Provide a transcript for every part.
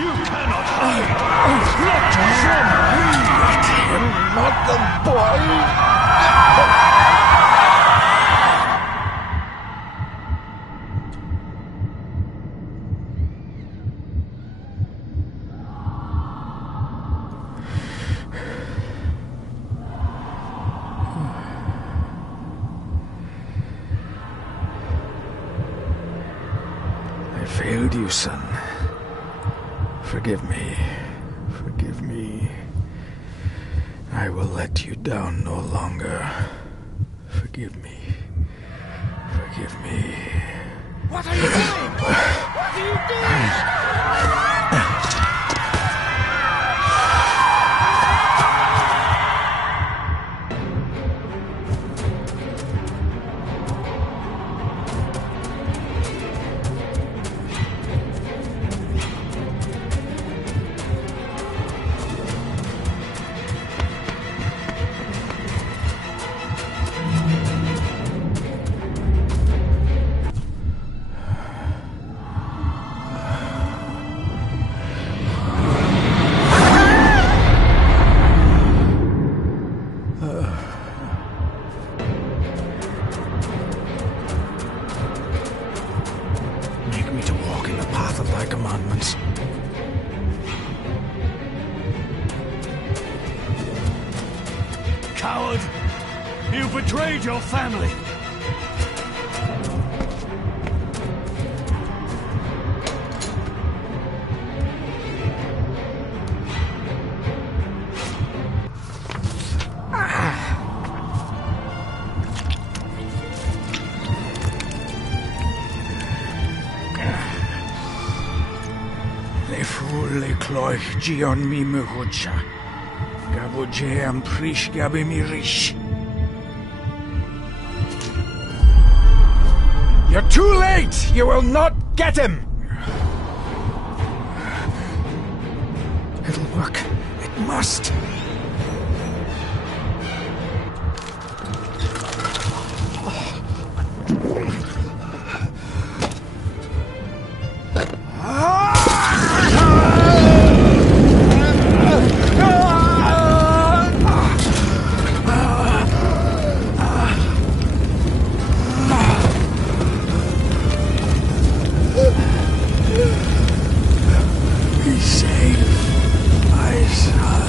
You cannot hide! Not from me! Let him, not the boy! I failed you, son. Forgive me. Forgive me. I will let you down no longer. Forgive me. Forgive me. What are you doing? What are you doing? Make me to walk in the path of thy commandments. Coward! You betrayed your family! Le fu le cloich gion mi muhucha. Gabo am prish gabi mi rish. You're too late! You will not get him! It'll work. It must. Be safe, my son.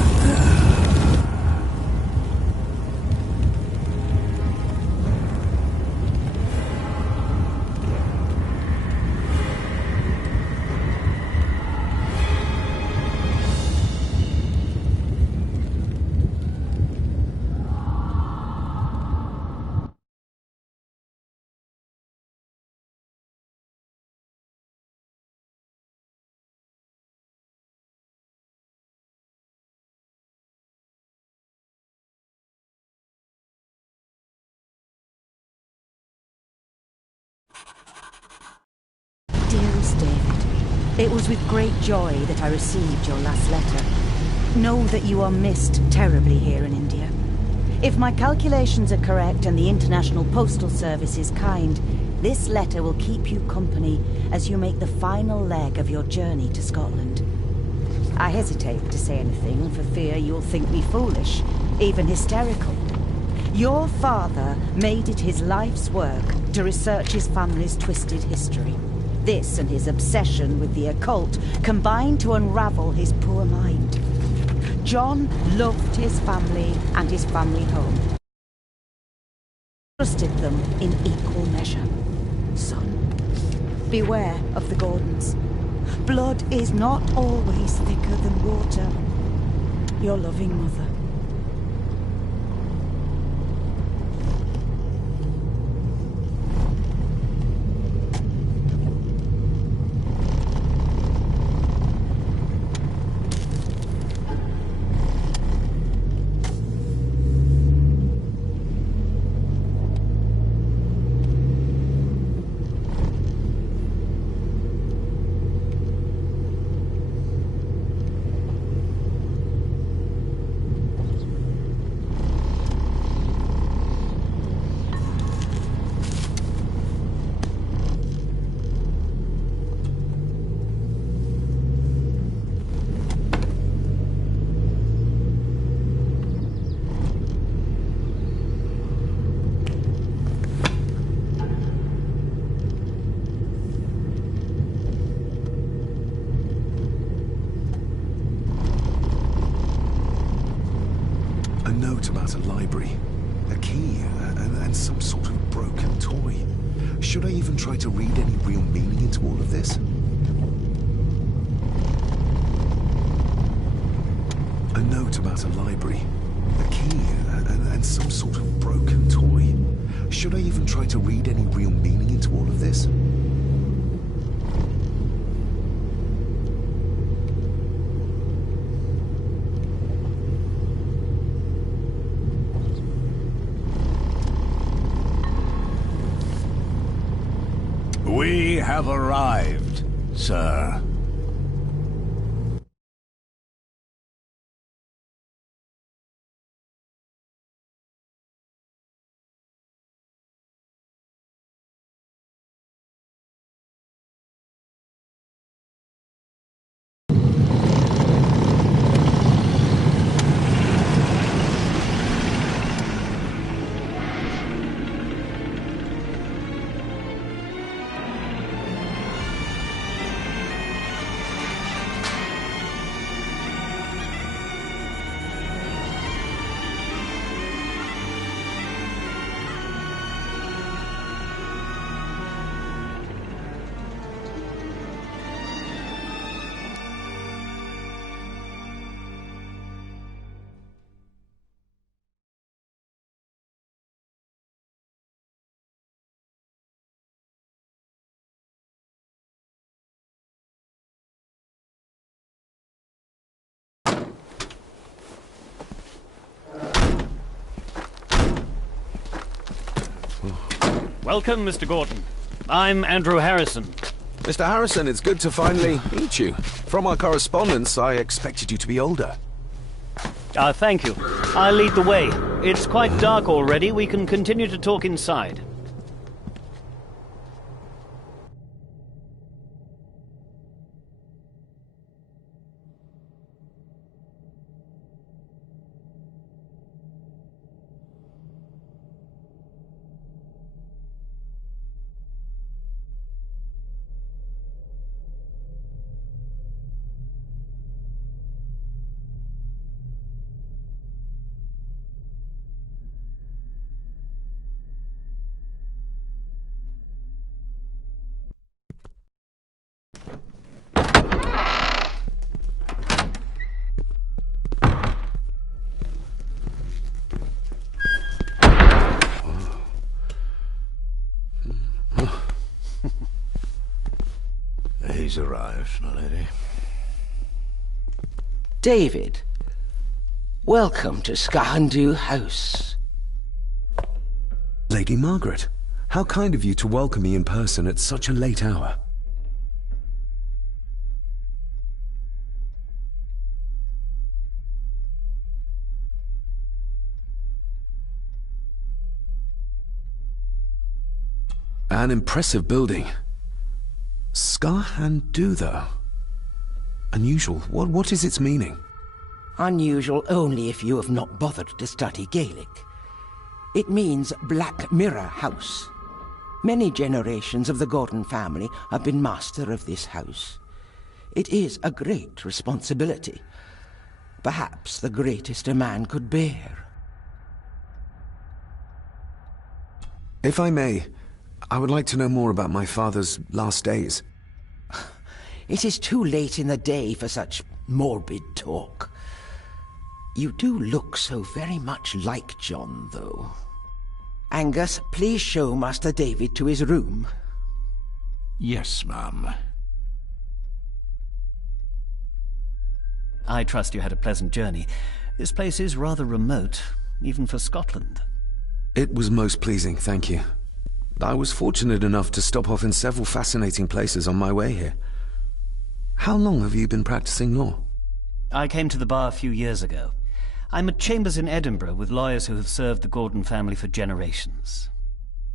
Dearest David, it was with great joy that I received your last letter. Know that you are missed terribly here in India. If my calculations are correct and the International Postal Service is kind, this letter will keep you company as you make the final leg of your journey to Scotland. I hesitate to say anything for fear you'll think me foolish, even hysterical. Your father made it his life's work to research his family's twisted history. This and his obsession with the occult combined to unravel his poor mind. John loved his family and his family home. Trusted them in equal measure. Son, beware of the Gordons. Blood is not always thicker than water. Your loving mother. note about a library, a key, and some sort of broken toy. Should I even try to read any real meaning into all of this? A note about a library, a key, and some sort of broken toy. Should I even try to read any real meaning into all of this? We have arrived, sir. Welcome, Mr. Gordon. I'm Andrew Harrison. Mr. Harrison, it's good to finally meet you. From our correspondence, I expected you to be older. Thank you. I'll lead the way. It's quite dark already. We can continue to talk inside. He's arrived, my lady. David, welcome to Skahandu House. Lady Margaret, how kind of you to welcome me in person at such a late hour. An impressive building. Skahandu, though. Unusual. What is its meaning? Unusual only if you have not bothered to study Gaelic. It means Black Mirror House. Many generations of the Gordon family have been master of this house. It is a great responsibility. Perhaps the greatest a man could bear. If I may, I would like to know more about my father's last days. It is too late in the day for such morbid talk. You do look so very much like John, though. Angus, please show Master David to his room. Yes, ma'am. I trust you had a pleasant journey. This place is rather remote, even for Scotland. It was most pleasing, thank you. I was fortunate enough to stop off in several fascinating places on my way here. How long have you been practicing law? I came to the bar a few years ago. I'm at chambers in Edinburgh with lawyers who have served the Gordon family for generations.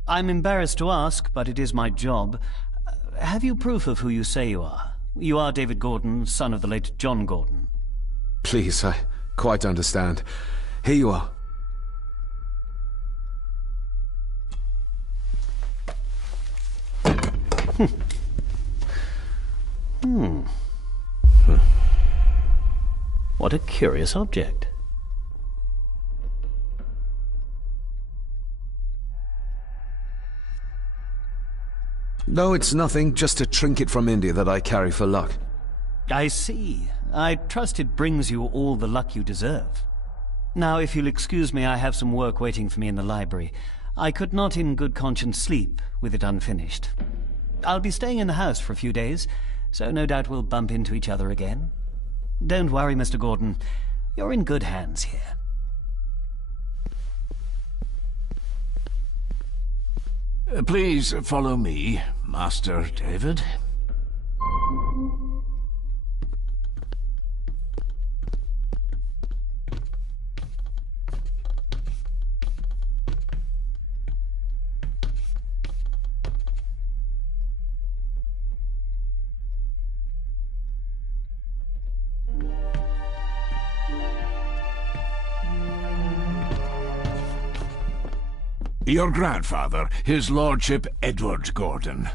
I'm embarrassed to ask, but it is my job. Have you proof of who you say you are? You are David Gordon, son of the late John Gordon. Please, I quite understand. Here you are. What a curious object. No, it's nothing. Just a trinket from India that I carry for luck. I see. I trust it brings you all the luck you deserve. Now, if you'll excuse me, I have some work waiting for me in the library. I could not in good conscience sleep with it unfinished. I'll be staying in the house for a few days, so no doubt we'll bump into each other again. Don't worry, Mr. Gordon. You're in good hands here. Please follow me, Master David. Your grandfather, his lordship Edward Gordon.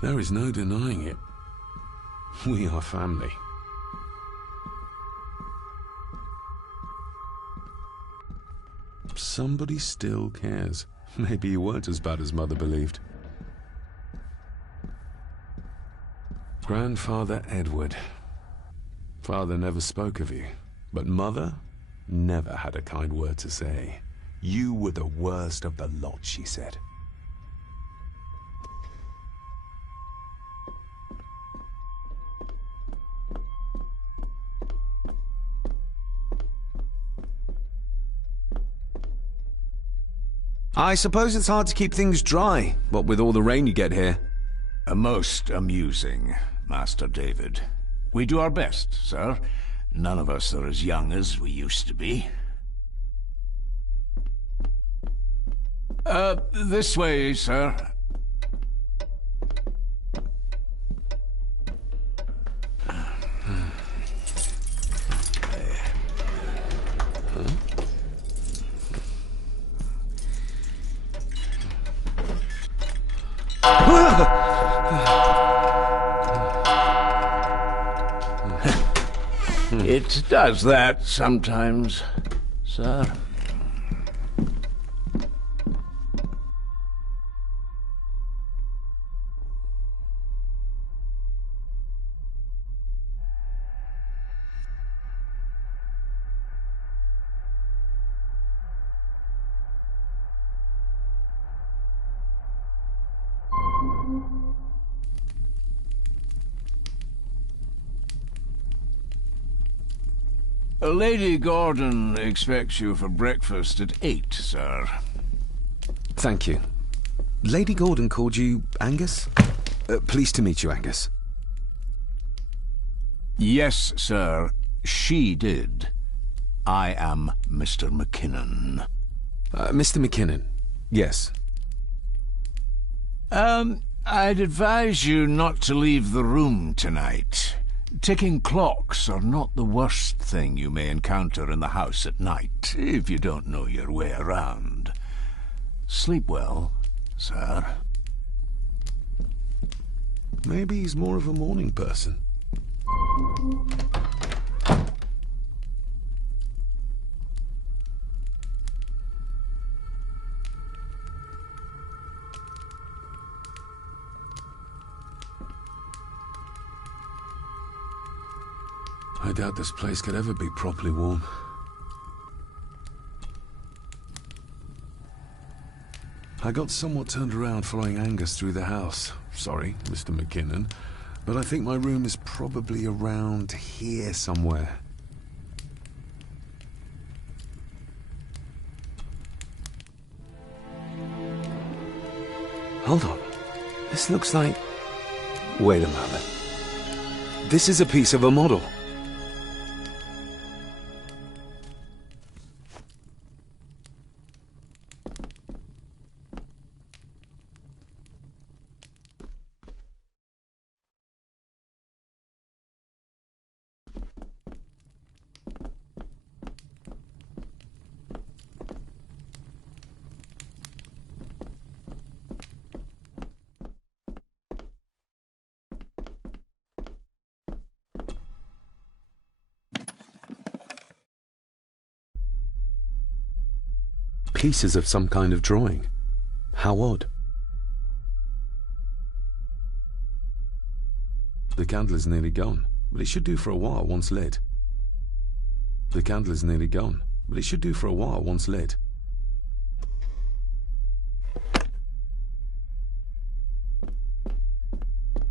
There is no denying it. We are family. Somebody still cares. Maybe you weren't as bad as Mother believed. Grandfather Edward. Father never spoke of you, but Mother never had a kind word to say. You were the worst of the lot, she said. I suppose it's hard to keep things dry, what with all the rain you get here. Most amusing, Master David. We do our best, sir. None of us are as young as we used to be. This way, sir. It does that sometimes, sir. Lady Gordon expects you for breakfast at 8, sir. Thank you. Lady Gordon called you Angus? Pleased to meet you, Angus. Yes, sir. She did. I am Mr. McKinnon. Mr. McKinnon, yes. I'd advise you not to leave the room tonight. Ticking clocks are not the worst thing you may encounter in the house at night, if you don't know your way around. Sleep well, sir. Maybe he's more of a morning person. I doubt this place could ever be properly warm. I got somewhat turned around following Angus through the house. Sorry, Mr. McKinnon, but I think my room is probably around here somewhere. Hold on. This looks like... Wait a moment. This is a piece of a model. Pieces of some kind of drawing. How odd. The candle is nearly gone, but it should do for a while once lit. The candle is nearly gone, but it should do for a while once lit.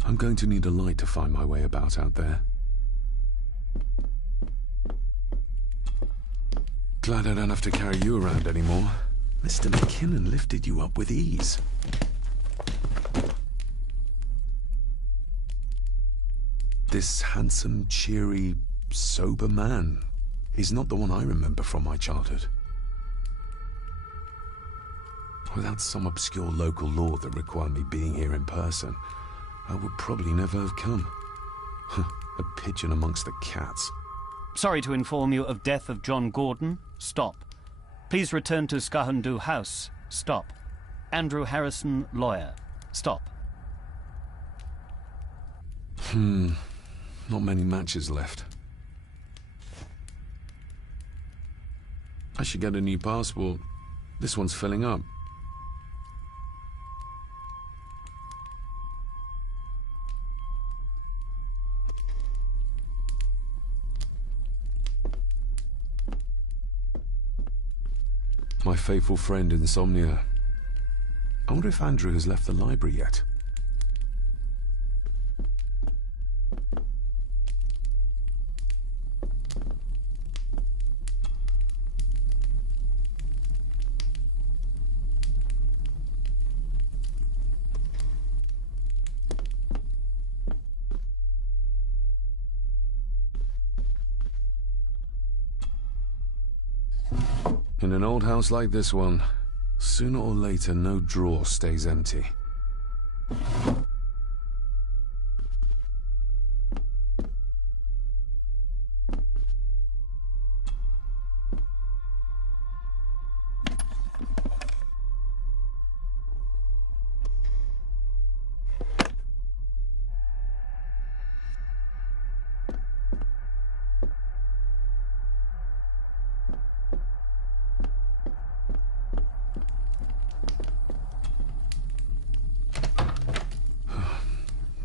I'm going to need a light to find my way about out there. Glad I don't have to carry you around anymore. Mr. McKinnon lifted you up with ease. This handsome, cheery, sober man is not the one I remember from my childhood. Without some obscure local law that required me being here in person, I would probably never have come. A pigeon amongst the cats. Sorry to inform you of death of John Gordon. Stop. Please return to Skahandu House. Stop. Andrew Harrison, lawyer. Stop. Not many matches left. I should get a new passport. This one's filling up. My faithful friend Insomnia. I wonder if Andrew has left the library yet. In an old house like this one, sooner or later no drawer stays empty.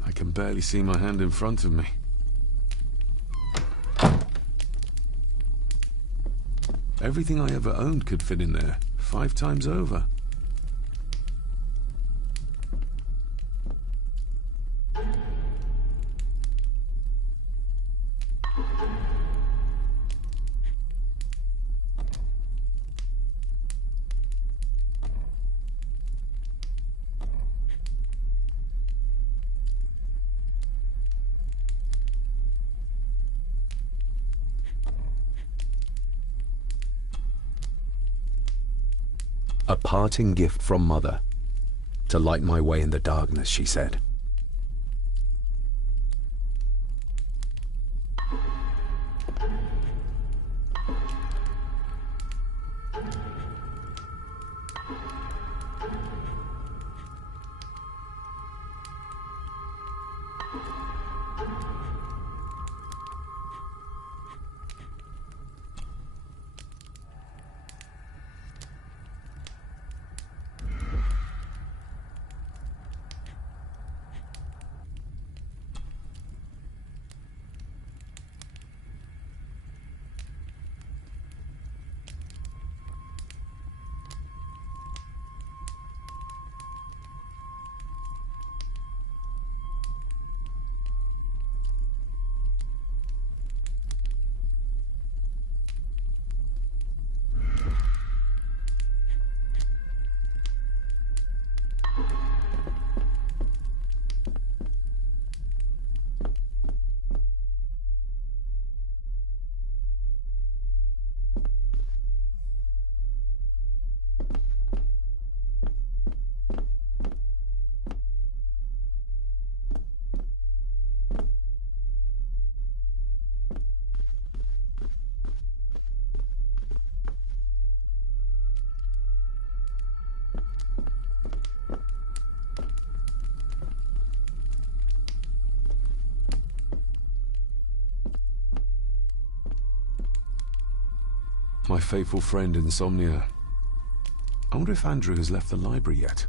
I can barely see my hand in front of me. Everything I ever owned could fit in there, 5 times over. A parting gift from Mother. To light my way in the darkness, she said. My faithful friend Insomnia. I wonder if Andrew has left the library yet.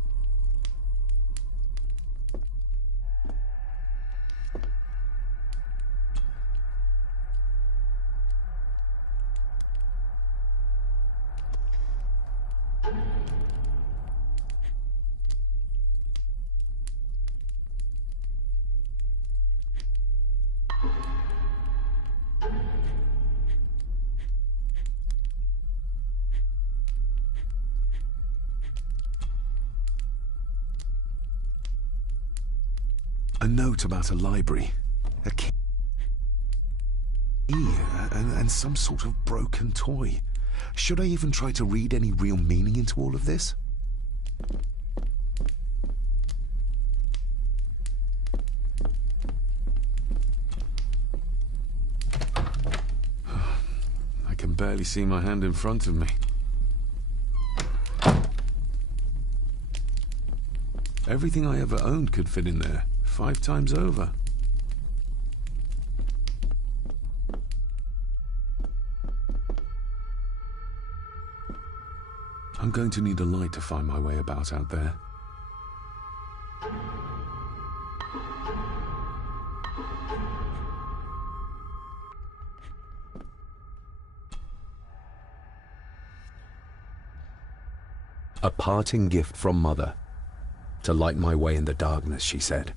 A note about a library, a key, and some sort of broken toy. Should I even try to read any real meaning into all of this? I can barely see my hand in front of me. Everything I ever owned could fit in there. 5 times over. I'm going to need a light to find my way about out there. A parting gift from Mother. To light my way in the darkness, she said.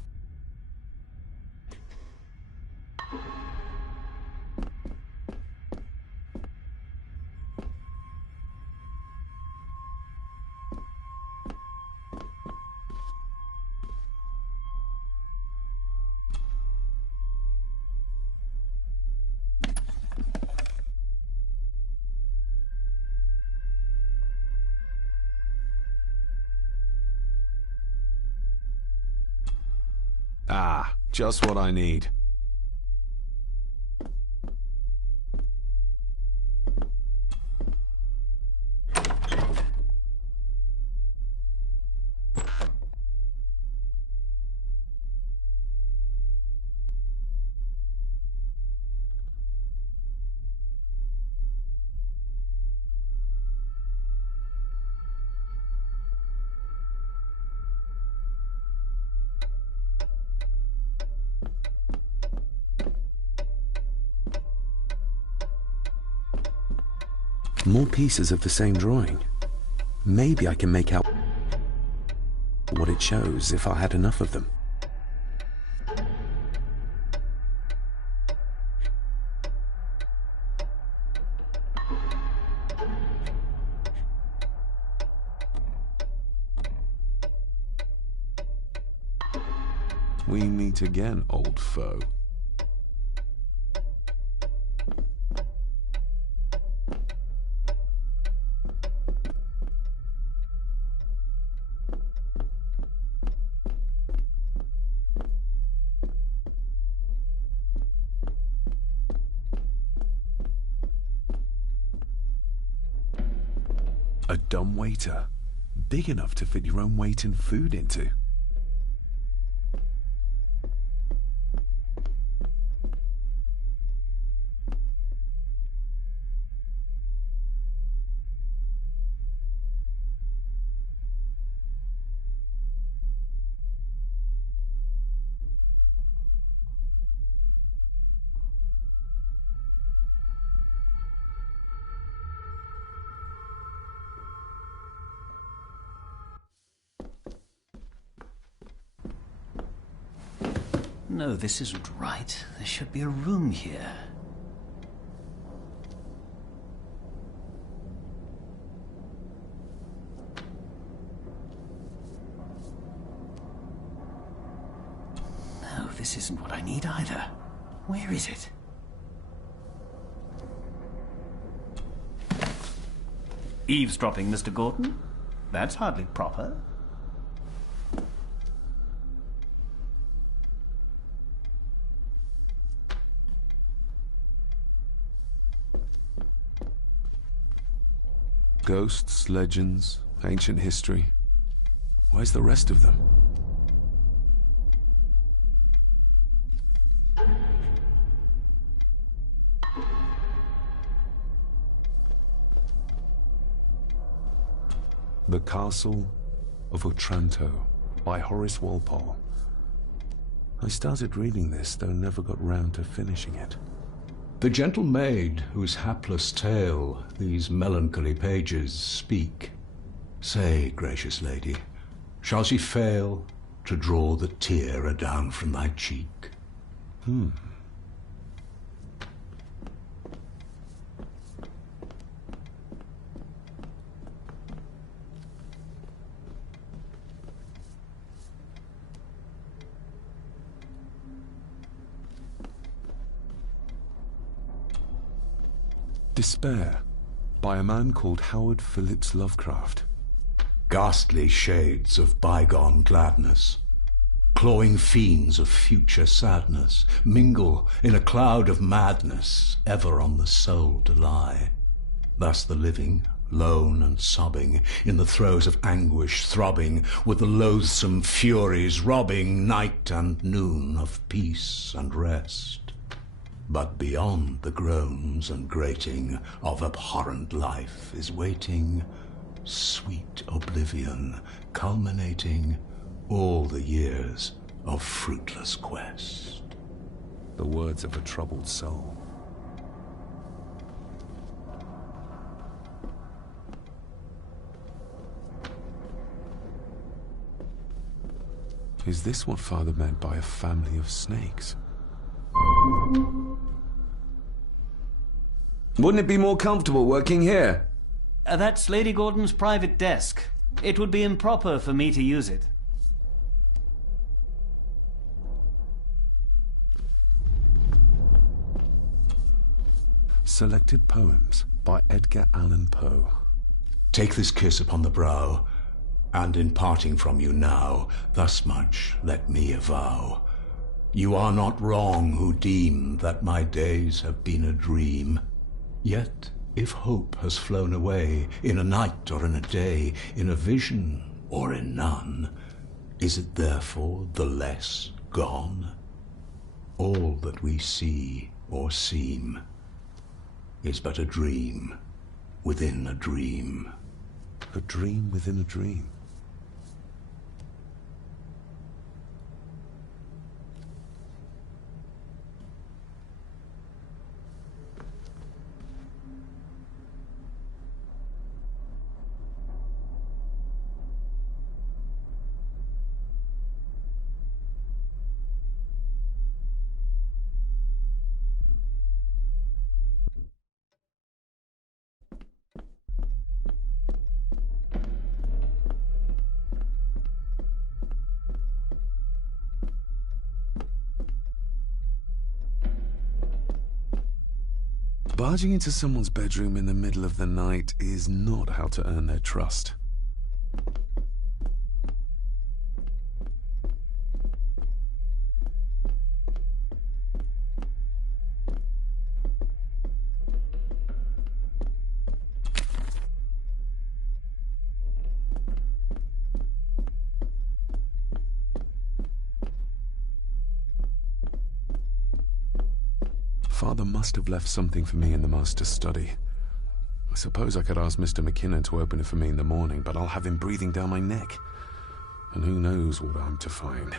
Ah, just what I need. More pieces of the same drawing. Maybe I can make out what it shows if I had enough of them. We meet again, old foe. A dumb waiter, big enough to fit your own weight in food into. No, this isn't right. There should be a room here. No, this isn't what I need either. Where is it? Eavesdropping, Mr. Gordon? That's hardly proper. Ghosts, legends, ancient history. Where's the rest of them? The Castle of Otranto by Horace Walpole. I started reading this, though never got round to finishing it. The gentle maid whose hapless tale these melancholy pages speak. Say, gracious lady, shall she fail to draw the tear adown from thy cheek? Despair, by a man called Howard Phillips Lovecraft. Ghastly shades of bygone gladness, clawing fiends of future sadness, mingle in a cloud of madness, ever on the soul to lie. Thus the living, lone and sobbing, in the throes of anguish throbbing, with the loathsome furies robbing night and noon of peace and rest. But beyond the groans and grating of abhorrent life is waiting sweet oblivion, culminating all the years of fruitless quest. The words of a troubled soul. Is this what Father meant by a family of snakes? Wouldn't it be more comfortable working here? That's Lady Gordon's private desk. It would be improper for me to use it. Selected Poems by Edgar Allan Poe. Take this kiss upon the brow, and in parting from you now, thus much let me avow. You are not wrong who deem that my days have been a dream. Yet, if hope has flown away, in a night or in a day, in a vision or in none, is it therefore the less gone? All that we see or seem is but a dream within a dream. A dream within a dream. Barging into someone's bedroom in the middle of the night is not how to earn their trust. Father must have left something for me in the master's study. I suppose I could ask Mr. McKinnon to open it for me in the morning, but I'll have him breathing down my neck. And who knows what I'm to find.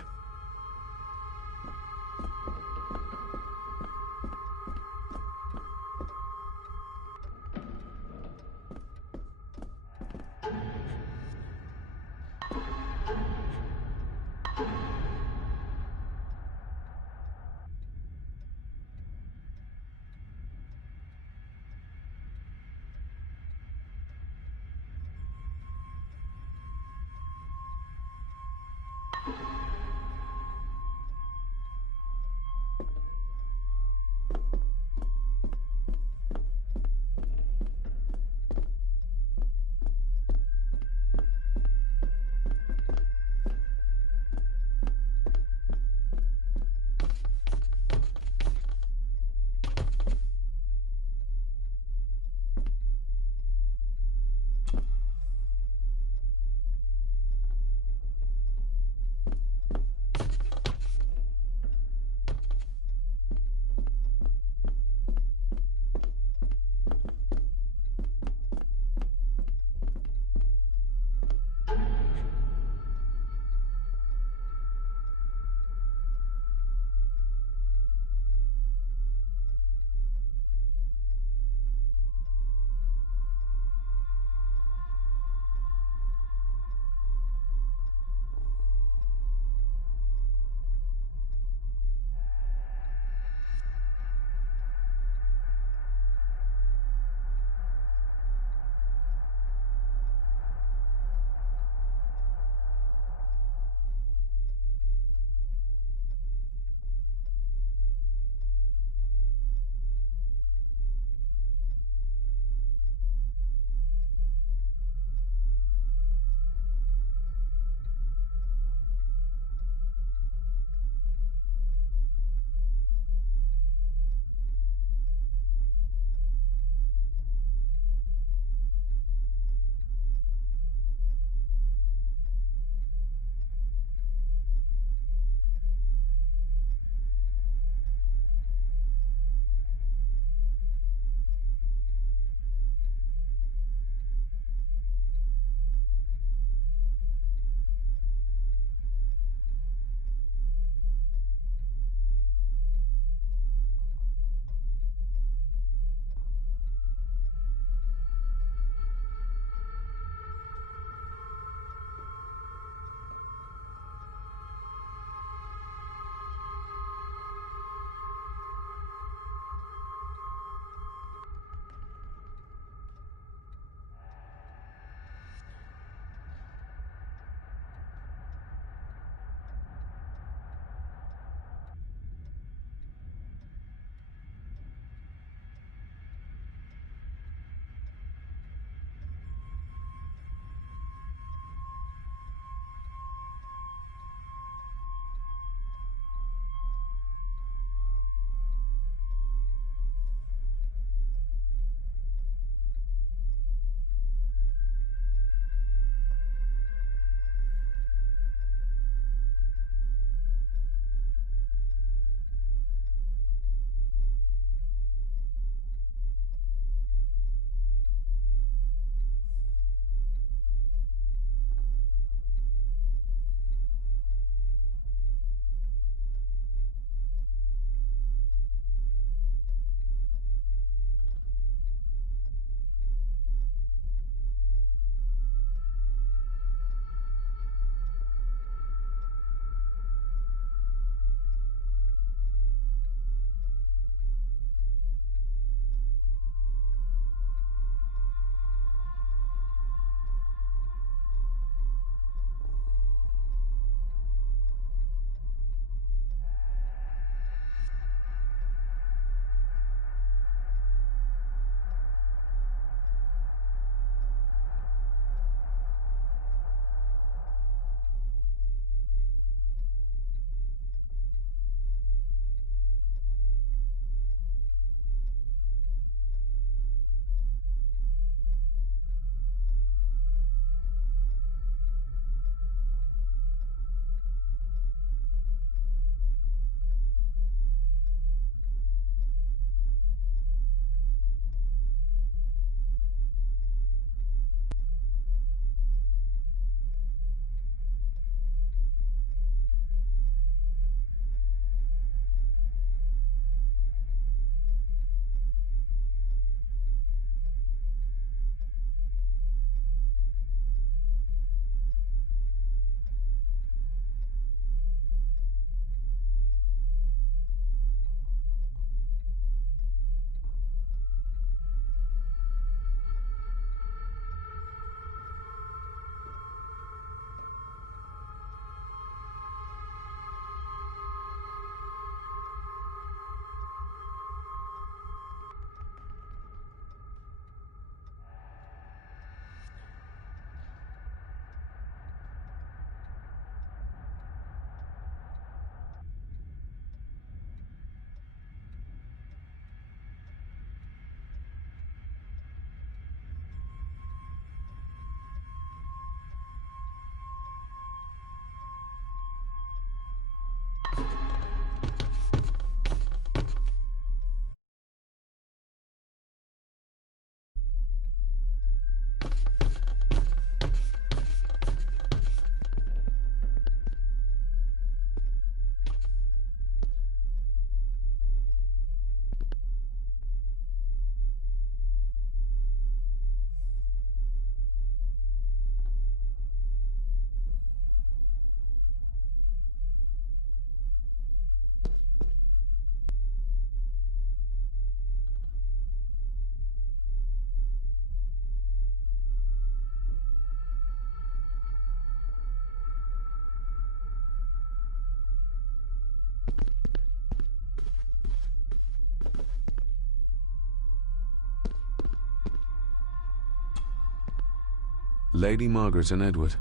Lady Margaret and Edward.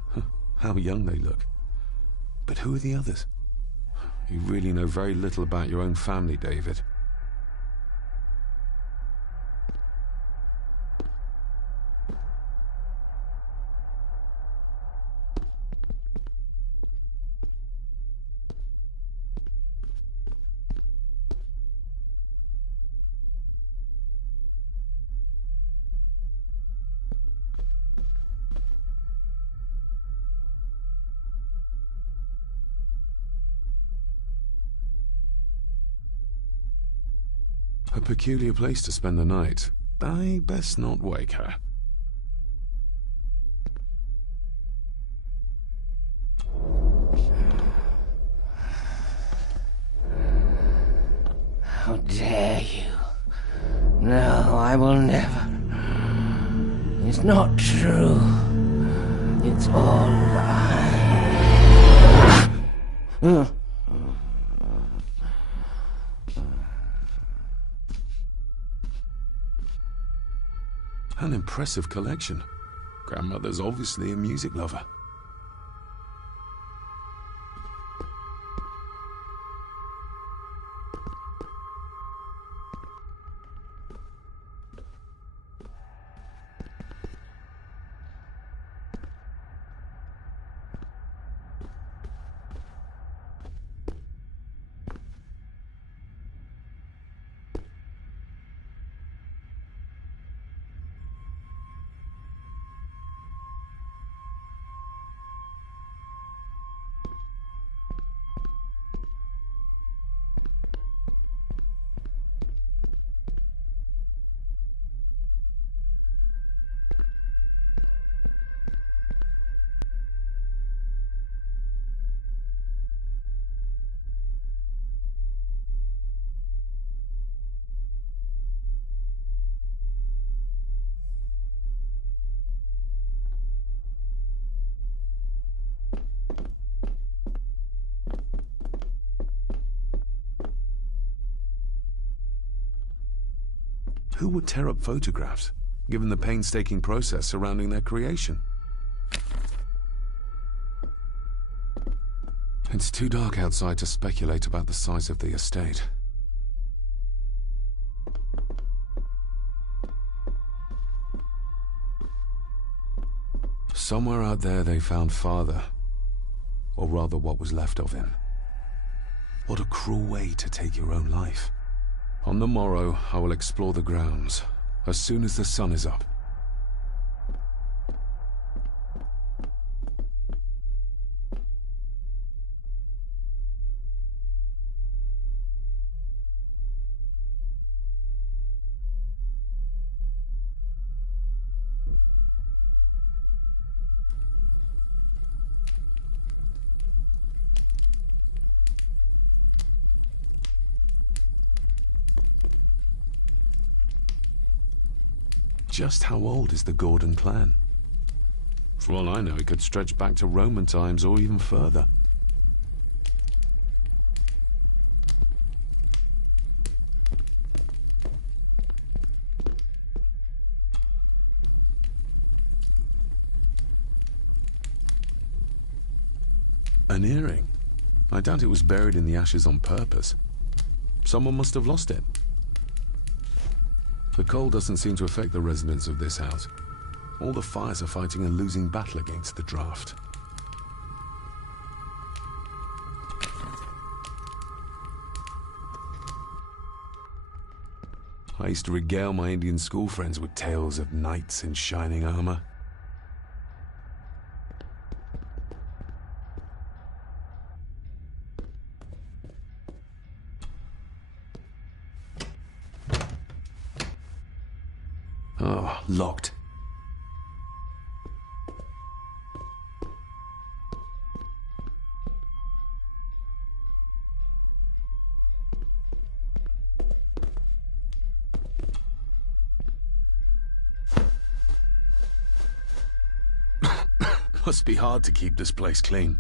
How young they look. But who are the others? You really know very little about your own family, David. A peculiar place to spend the night. I best not wake her. How dare you? No, I will never. It's not true. It's all lies. An impressive collection. Grandmother's obviously a music lover. Who would tear up photographs, given the painstaking process surrounding their creation? It's too dark outside to speculate about the size of the estate. Somewhere out there they found Father, or rather what was left of him. What a cruel way to take your own life. On the morrow, I will explore the grounds, as soon as the sun is up. Just how old is the Gordon clan? For all I know, it could stretch back to Roman times or even further. An earring? I doubt it was buried in the ashes on purpose. Someone must have lost it. The cold doesn't seem to affect the residents of this house. All the fires are fighting a losing battle against the draft. I used to regale my Indian school friends with tales of knights in shining armor. Oh, locked. Must be hard to keep this place clean.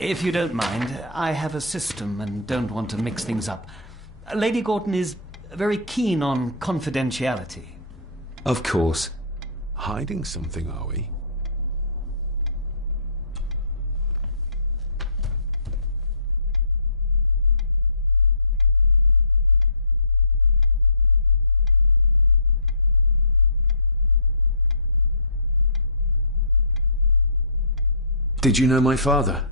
If you don't mind, I have a system and don't want to mix things up. Lady Gordon is very keen on confidentiality. Of course. Hiding something, are we? Did you know my father?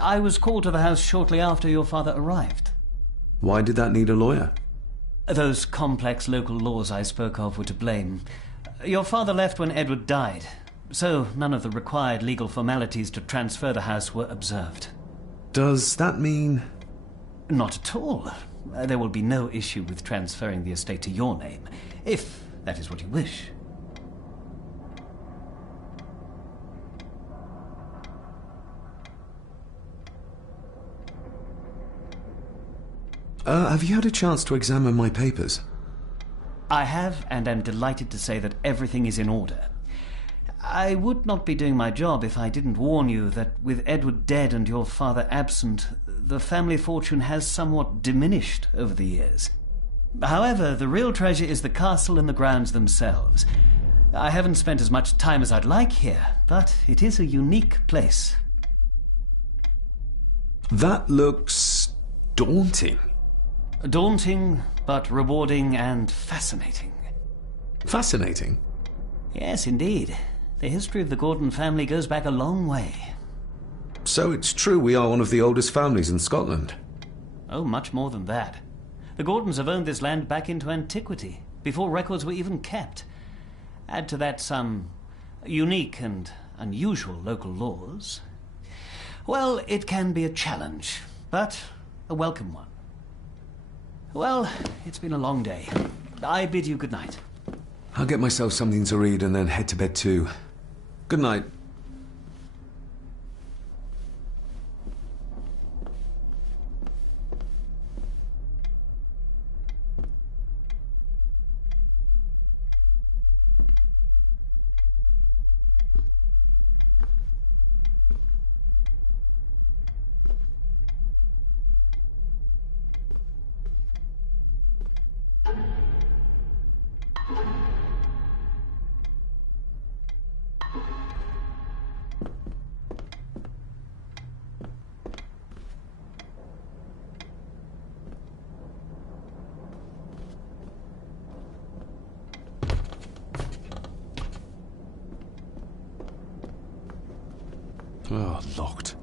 I was called to the house shortly after your father arrived. Why did that need a lawyer? Those complex local laws I spoke of were to blame. Your father left when Edward died, so none of the required legal formalities to transfer the house were observed. Does that mean... Not at all. There will be no issue with transferring the estate to your name, if that is what you wish. Have you had a chance to examine my papers? I have, and am delighted to say that everything is in order. I would not be doing my job if I didn't warn you that with Edward dead and your father absent, the family fortune has somewhat diminished over the years. However, the real treasure is the castle and the grounds themselves. I haven't spent as much time as I'd like here, but it is a unique place. That looks... daunting. Daunting, but rewarding and fascinating. Fascinating? Yes, indeed. The history of the Gordon family goes back a long way. So it's true we are one of the oldest families in Scotland? Oh, much more than that. The Gordons have owned this land back into antiquity, before records were even kept. Add to that some unique and unusual local laws. Well, it can be a challenge, but a welcome one. Well, it's been a long day. I bid you good night. I'll get myself something to read and then head to bed too. Good night. Oh, locked.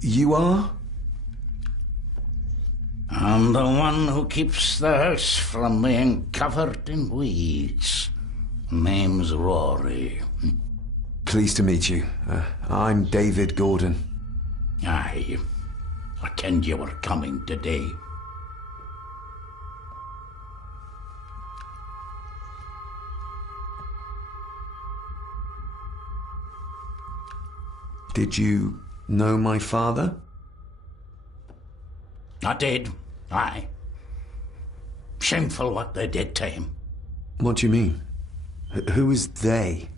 You are? I'm the one who keeps the house from being covered in weeds. Name's Rory. Pleased to meet you. I'm David Gordon. Aye. I kenned you were coming today. Did you know my father? I did, aye. Shameful what they did to him. What do you mean? Who is they?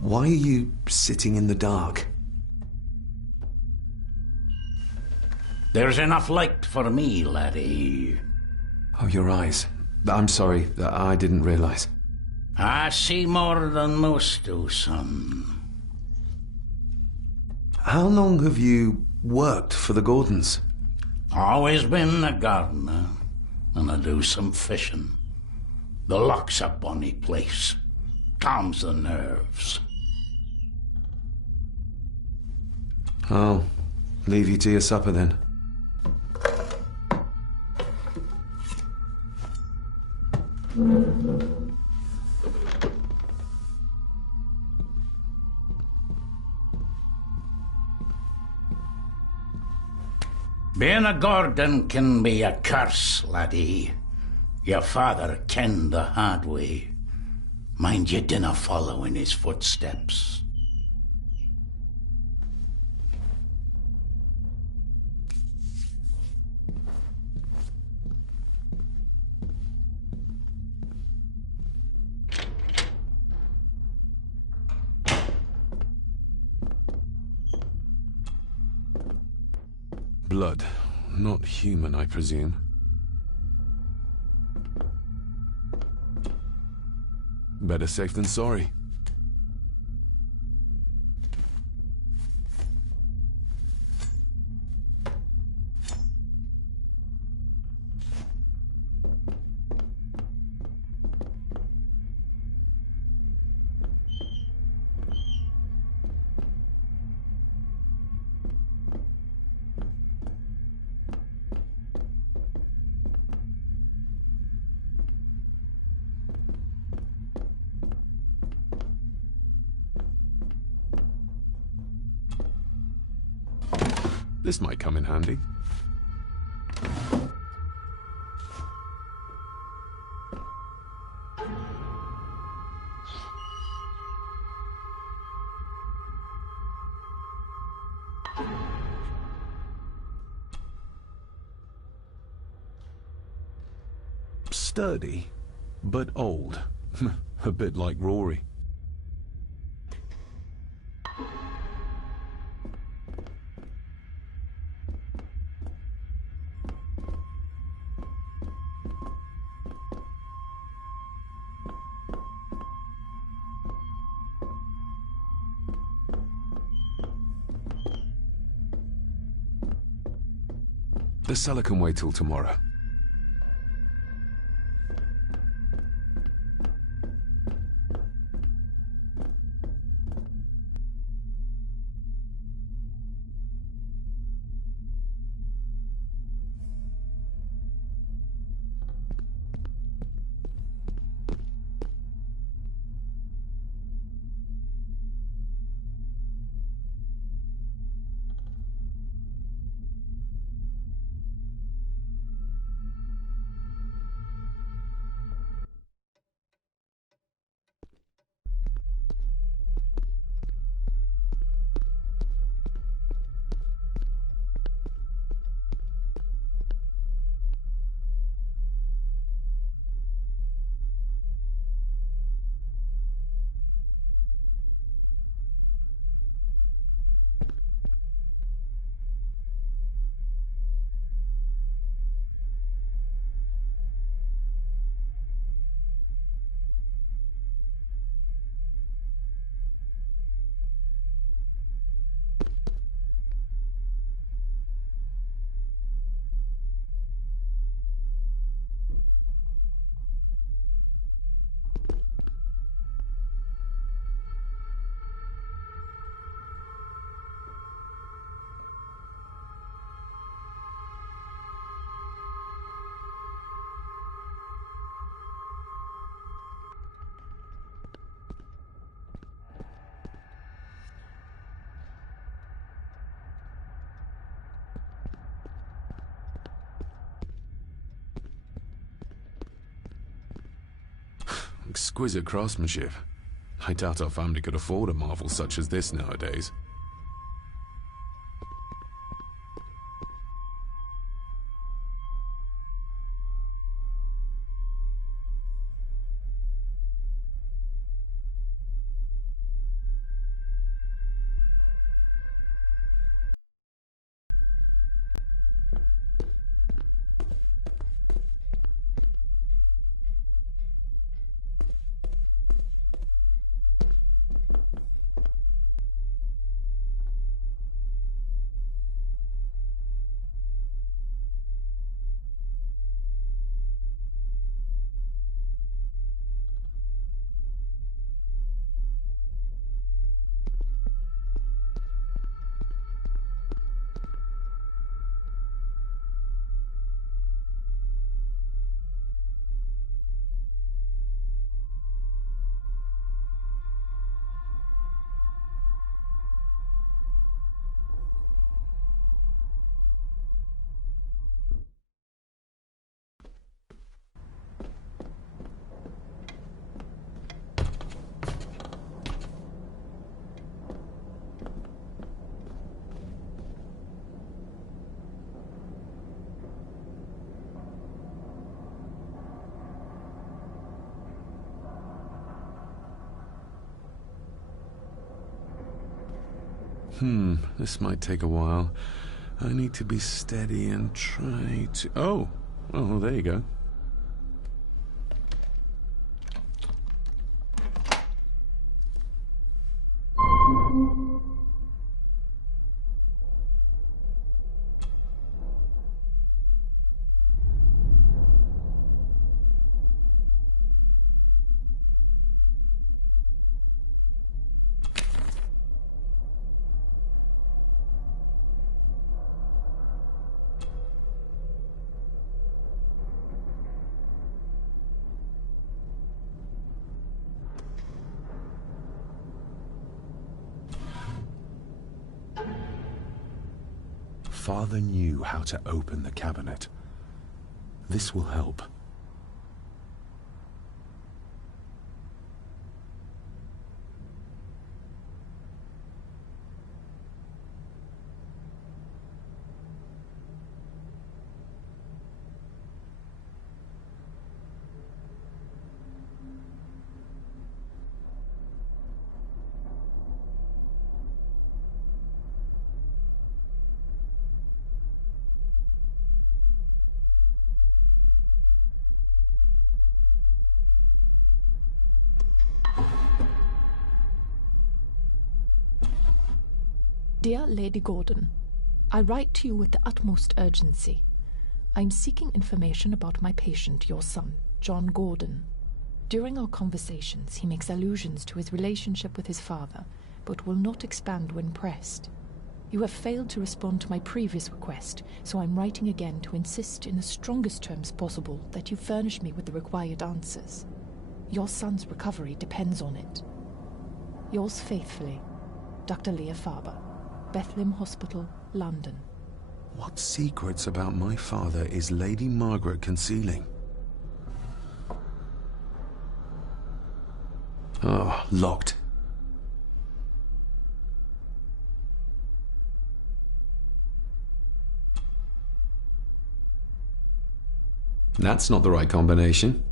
Why are you sitting in the dark? There's enough light for me, laddie. Oh, your eyes. I'm sorry, I didn't realize. I see more than most do, son. How long have you worked for the Gordons? Always been a gardener, and I do some fishing. The loch's a bonny place. Calms the nerves. I'll leave you to your supper then. Being a Gordon can be a curse, laddie. Your father kenned the hard way. Mind you dinna follow in his footsteps. Blood. Not human, I presume. Better safe than sorry. This might come in handy. Sturdy, but old. A bit like Rory. The cellar can wait till tomorrow. Exquisite craftsmanship. I doubt our family could afford a marvel such as this nowadays. This might take a while. I need to be steady and try to... Oh, well, there you go. Father knew how to open the cabinet. This will help. Dear Lady Gordon, I write to you with the utmost urgency. I am seeking information about my patient, your son, John Gordon. During our conversations, he makes allusions to his relationship with his father, but will not expand when pressed. You have failed to respond to my previous request, so I'm writing again to insist in the strongest terms possible that you furnish me with the required answers. Your son's recovery depends on it. Yours faithfully, Dr. Leah Faber, Bethlehem Hospital, London. What secrets about my father is Lady Margaret concealing? Oh, locked. That's not the right combination.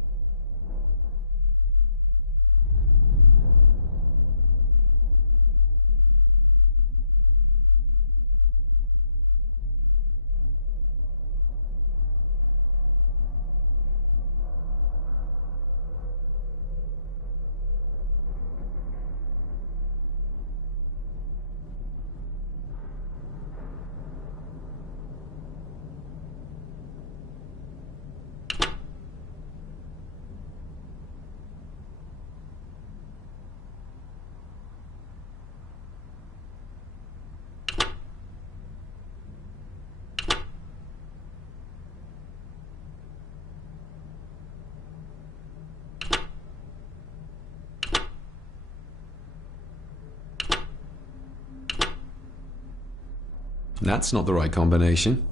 That's not the right combination.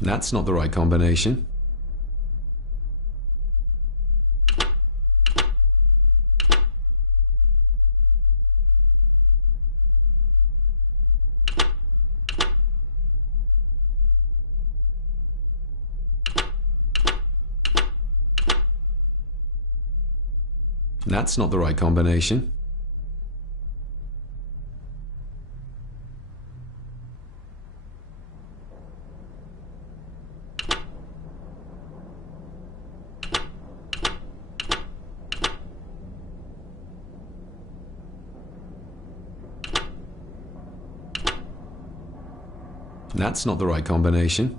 That's not the right combination. That's not the right combination. That's not the right combination.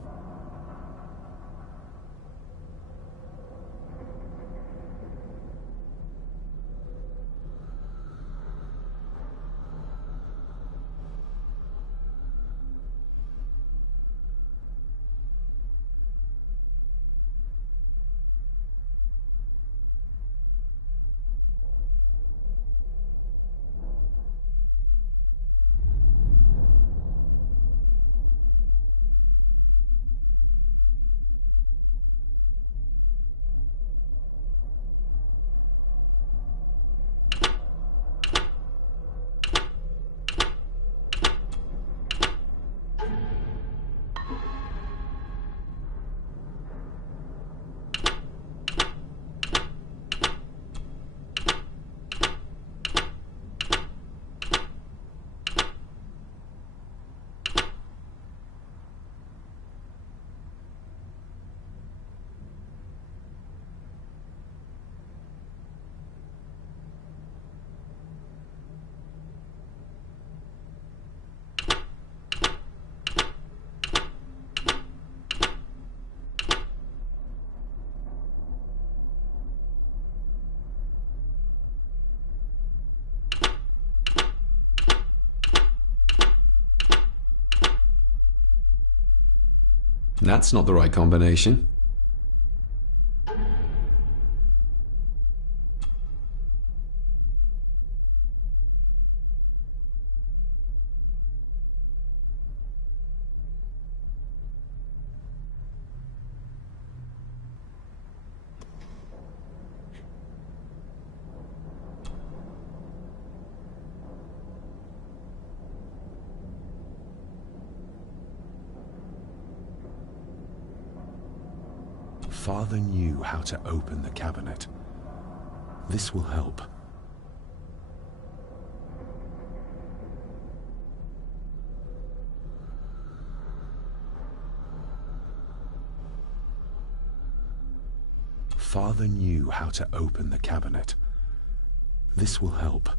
That's not the right combination. Father knew how to open the cabinet. This will help. Father knew how to open the cabinet. This will help.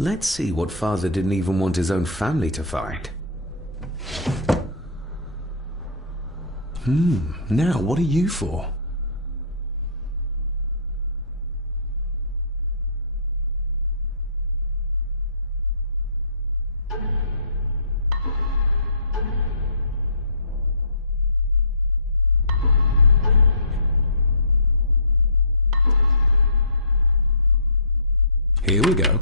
Let's see what father didn't even want his own family to find. Now what are you for? Here we go.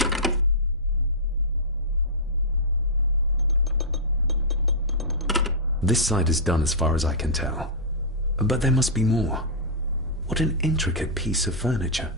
This side is done as far as I can tell. But there must be more. What an intricate piece of furniture.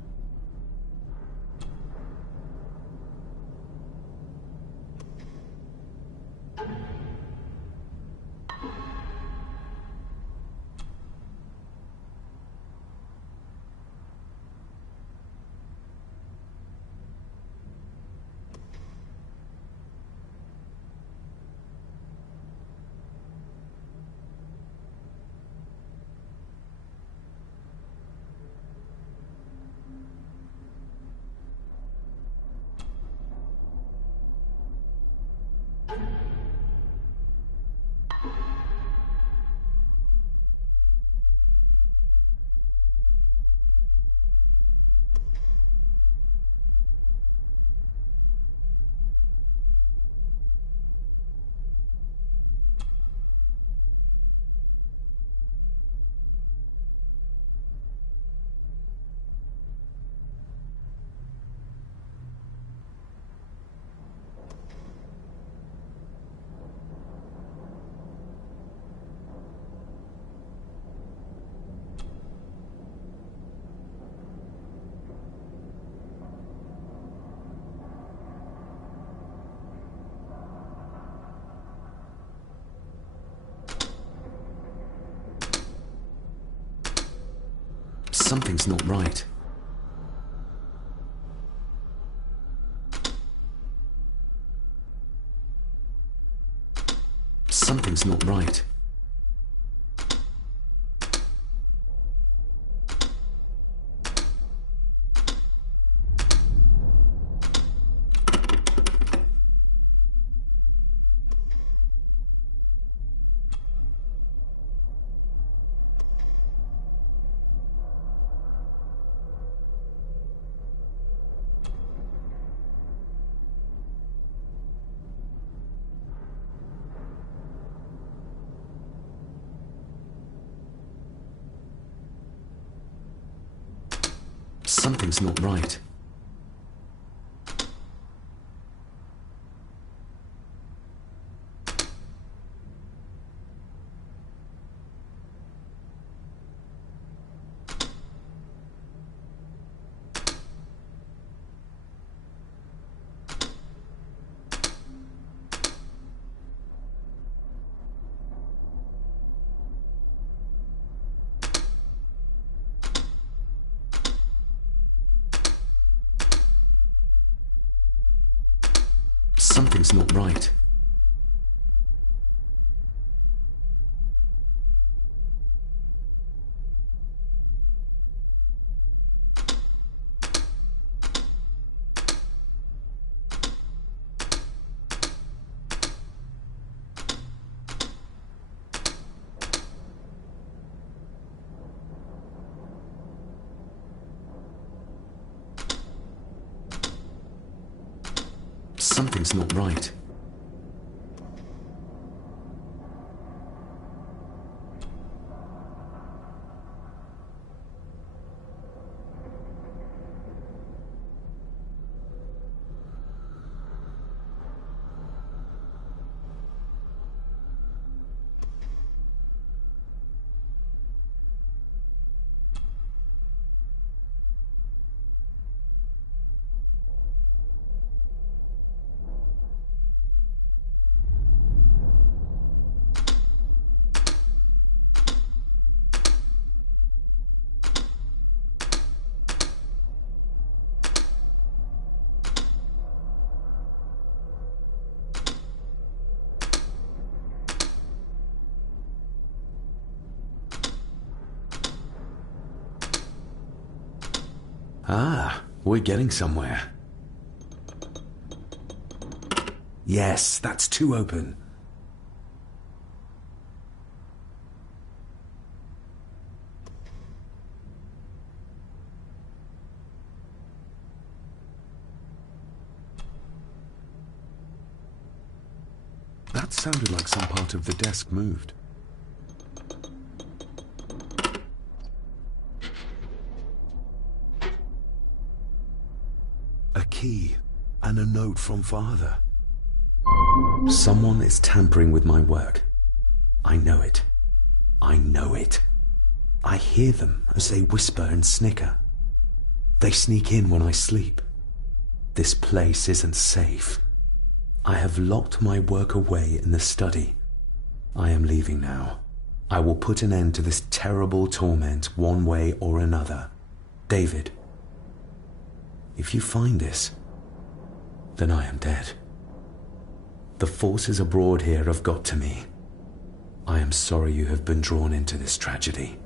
Something's not right. Something's not right. Something's not right. Something's not right. Something's not right. Ah, we're getting somewhere. Yes, that's too open. That sounded like some part of the desk moved. A key and a note from Father. Someone is tampering with my work. I know it. I know it. I hear them as they whisper and snicker. They sneak in when I sleep. This place isn't safe. I have locked my work away in the study. I am leaving now. I will put an end to this terrible torment one way or another. David, if you find this, then I am dead. The forces abroad here have got to me. I am sorry you have been drawn into this tragedy.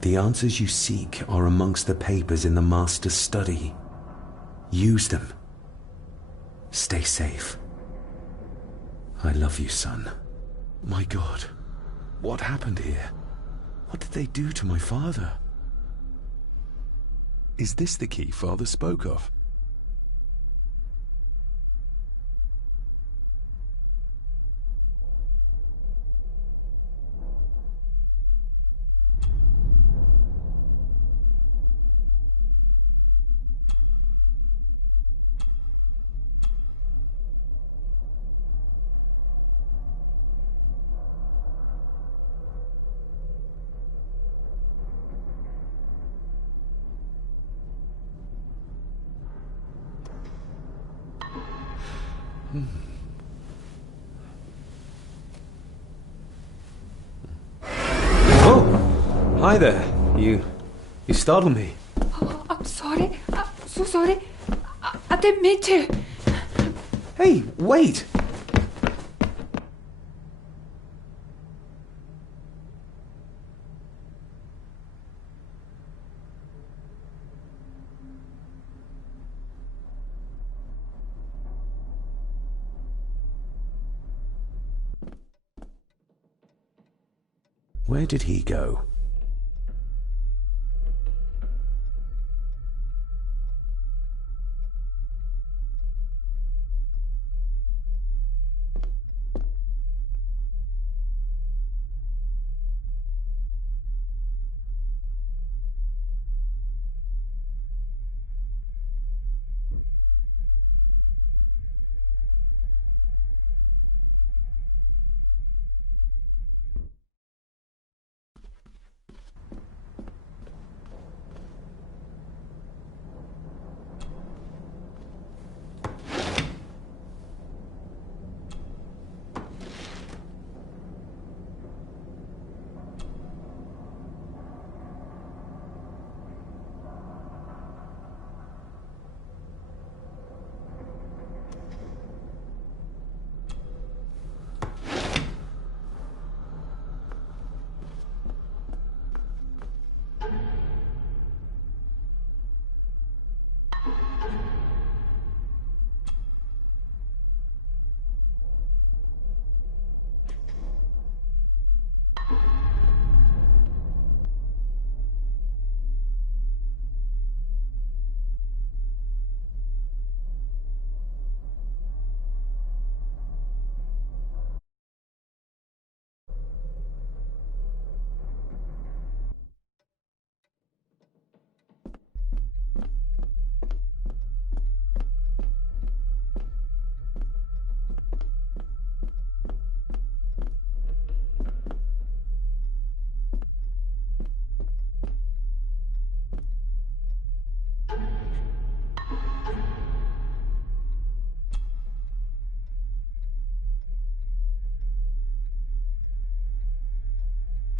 The answers you seek are amongst the papers in the Master's study. Use them. Stay safe. I love you, son. My God, what happened here? What did they do to my father? Is this the key Father spoke of? Oh! Hi there. You startled me. Oh, I'm sorry. I'm so sorry. I didn't mean to. Hey, wait! Where did he go?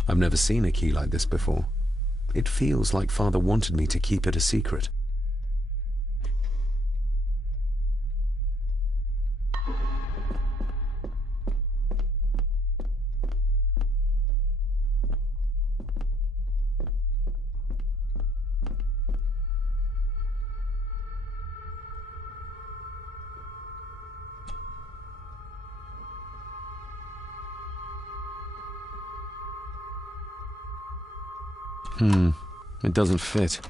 I've never seen a key like this before. It feels like Father wanted me to keep it a secret. It doesn't fit.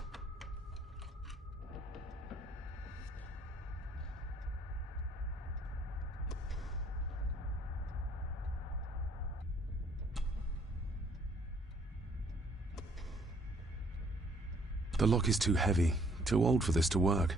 The lock is too heavy, too old for this to work.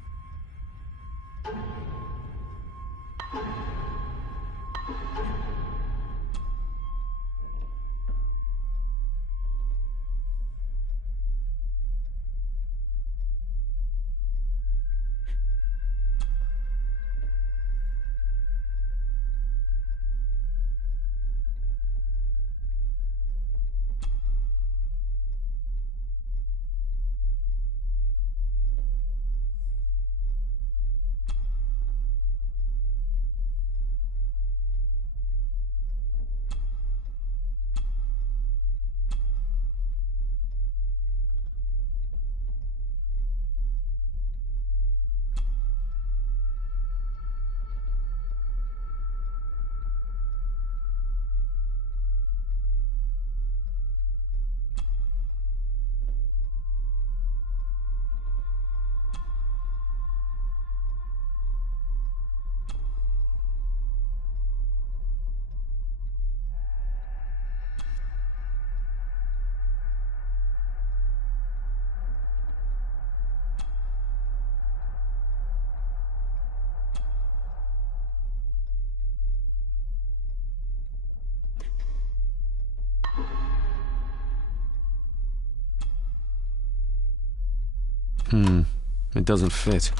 It doesn't fit.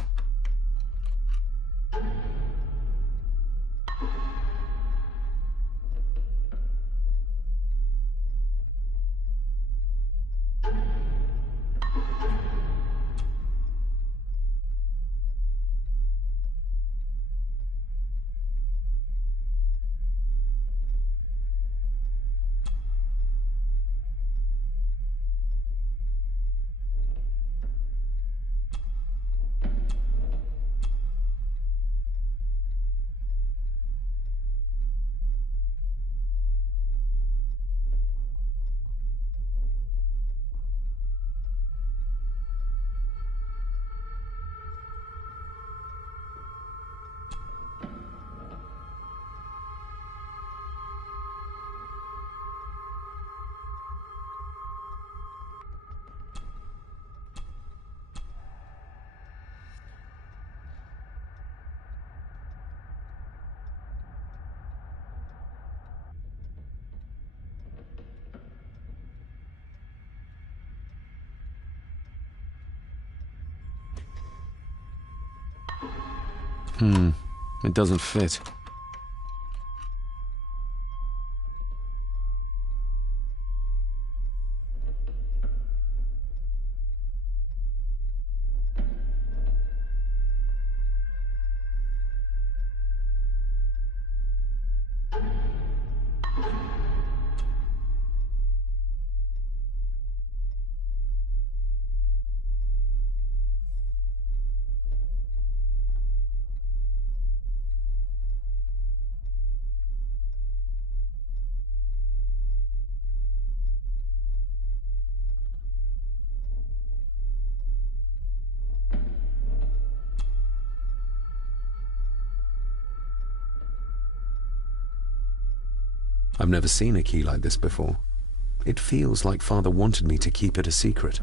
It doesn't fit. I've never seen a key like this before. It feels like Father wanted me to keep it a secret.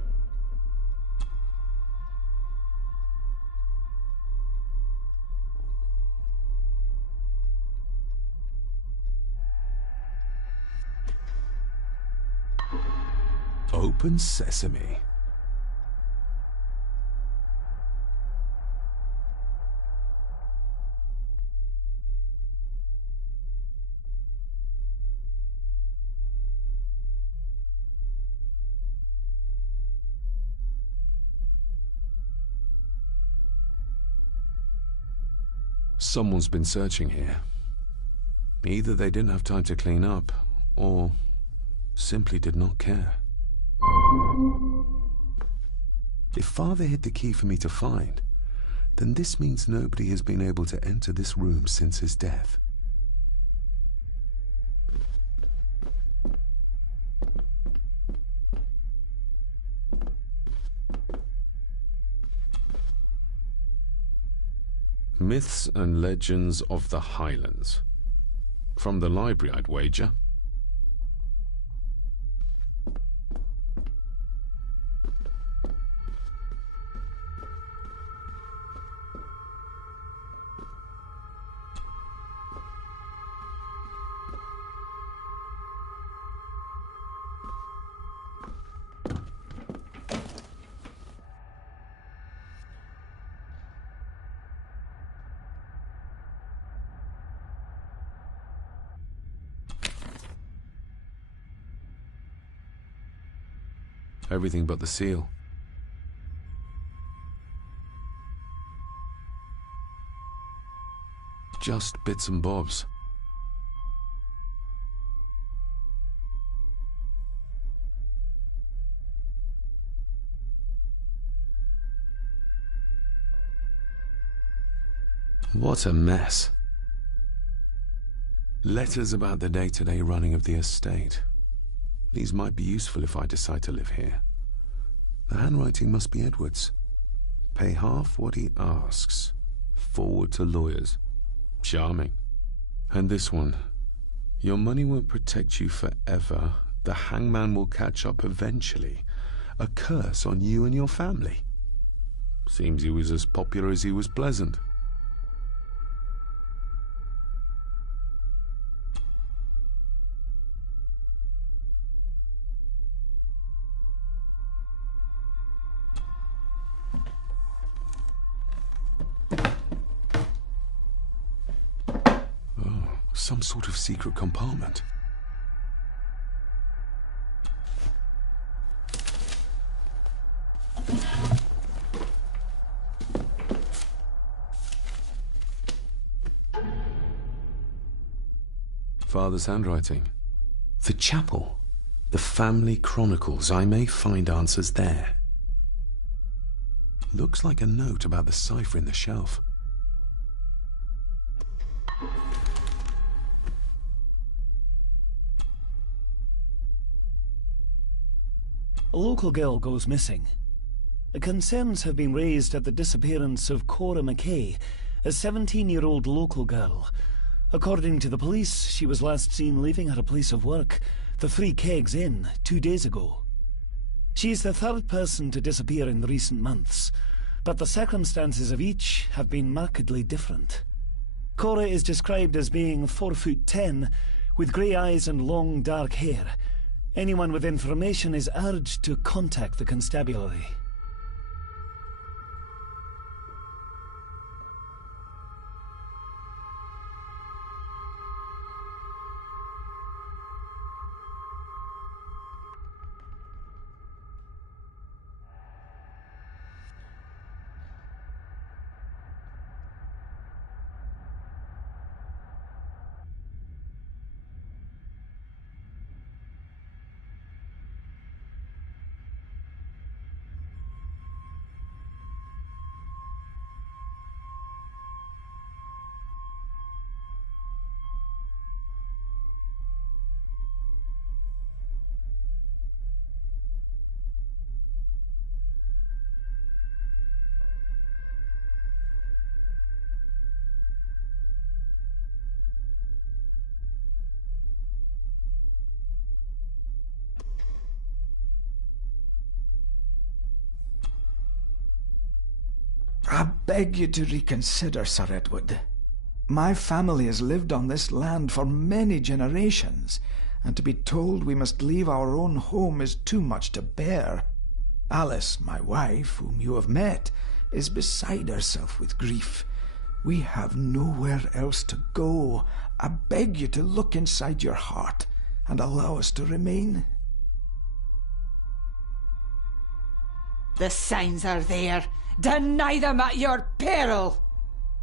Open sesame. Someone's been searching here. Either they didn't have time to clean up, or simply did not care. If Father hid the key for me to find, then this means nobody has been able to enter this room since his death. Myths and Legends of the Highlands. From the library, I'd wager. Everything but the seal. Just bits and bobs. What a mess. Letters about the day-to-day running of the estate. These might be useful if I decide to live here. The handwriting must be Edward's. Pay half what he asks. Forward to lawyers. Charming. And this one. Your money won't protect you forever. The hangman will catch up eventually. A curse on you and your family. Seems he was as popular as he was pleasant. Some sort of secret compartment. Father's handwriting. The chapel. The family chronicles. I may find answers there. Looks like a note about the cipher in the shelf. A local girl goes missing. Concerns have been raised at the disappearance of Cora McKay, a 17-year-old local girl. According to the police, she was last seen leaving her place of work, the Three Kegs Inn, 2 days ago. She is the third person to disappear in the recent months, but the circumstances of each have been markedly different. Cora is described as being 4'10", with grey eyes and long dark hair. Anyone with information is urged to contact the constabulary. I beg you to reconsider, Sir Edward. My family has lived on this land for many generations, and to be told we must leave our own home is too much to bear. Alice, my wife, whom you have met, is beside herself with grief. We have nowhere else to go. I beg you to look inside your heart and allow us to remain. The signs are there. Deny them at your peril.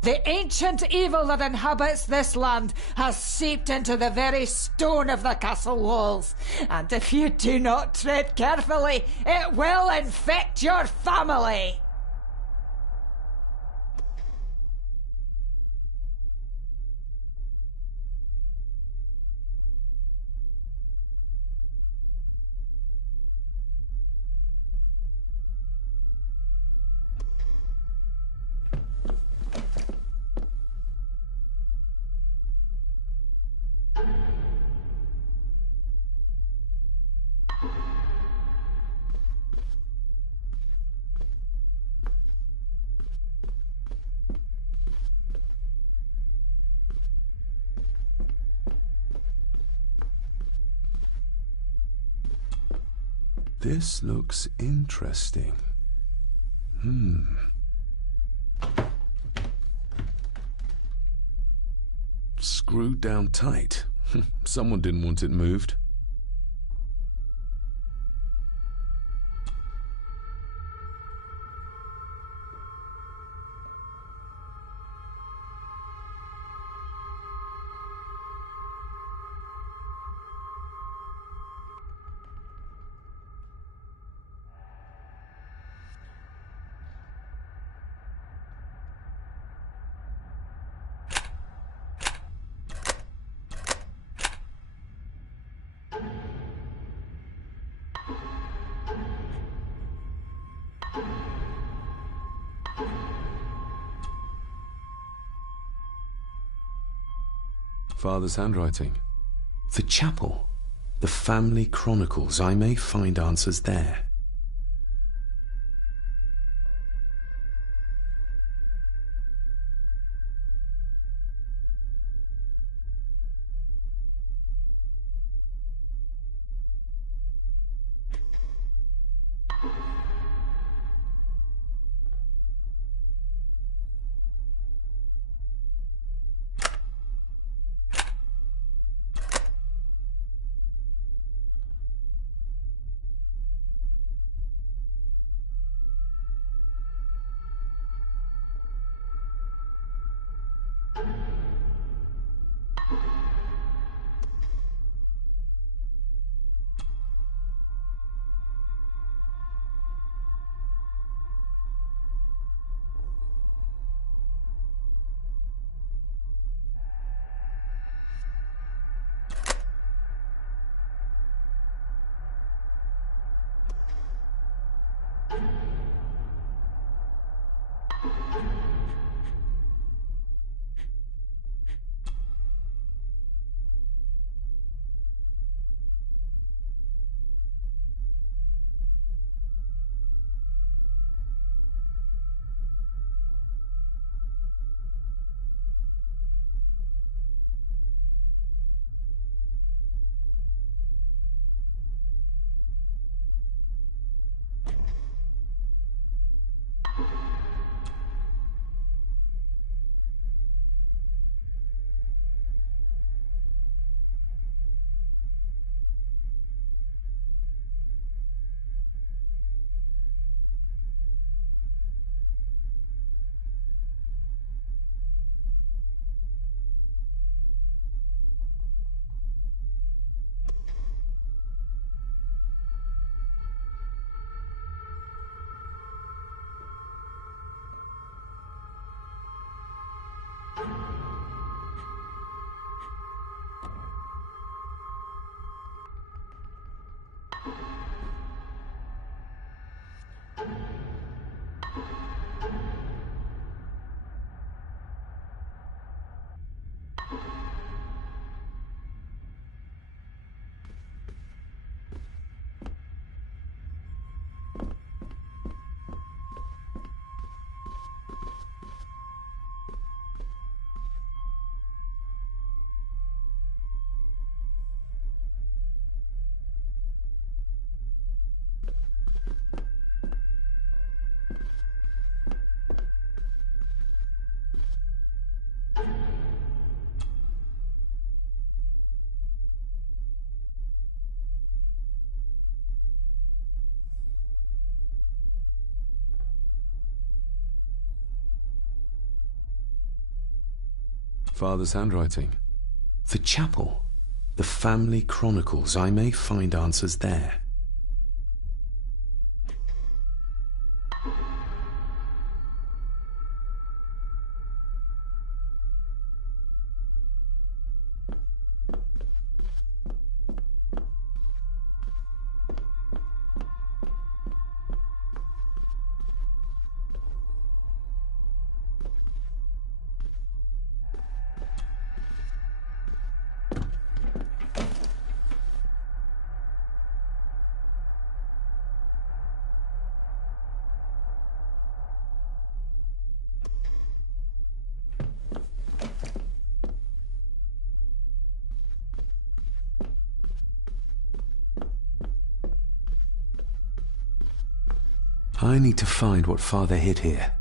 The ancient evil that inhabits this land has seeped into the very stone of the castle walls, and if you do not tread carefully, it will infect your family. This looks interesting. Screwed down tight. Someone didn't want it moved. Father's handwriting. The chapel. The family chronicles. I may find answers there. Father's handwriting. The chapel. The family chronicles. I may find answers there. I need to find what Father hid here.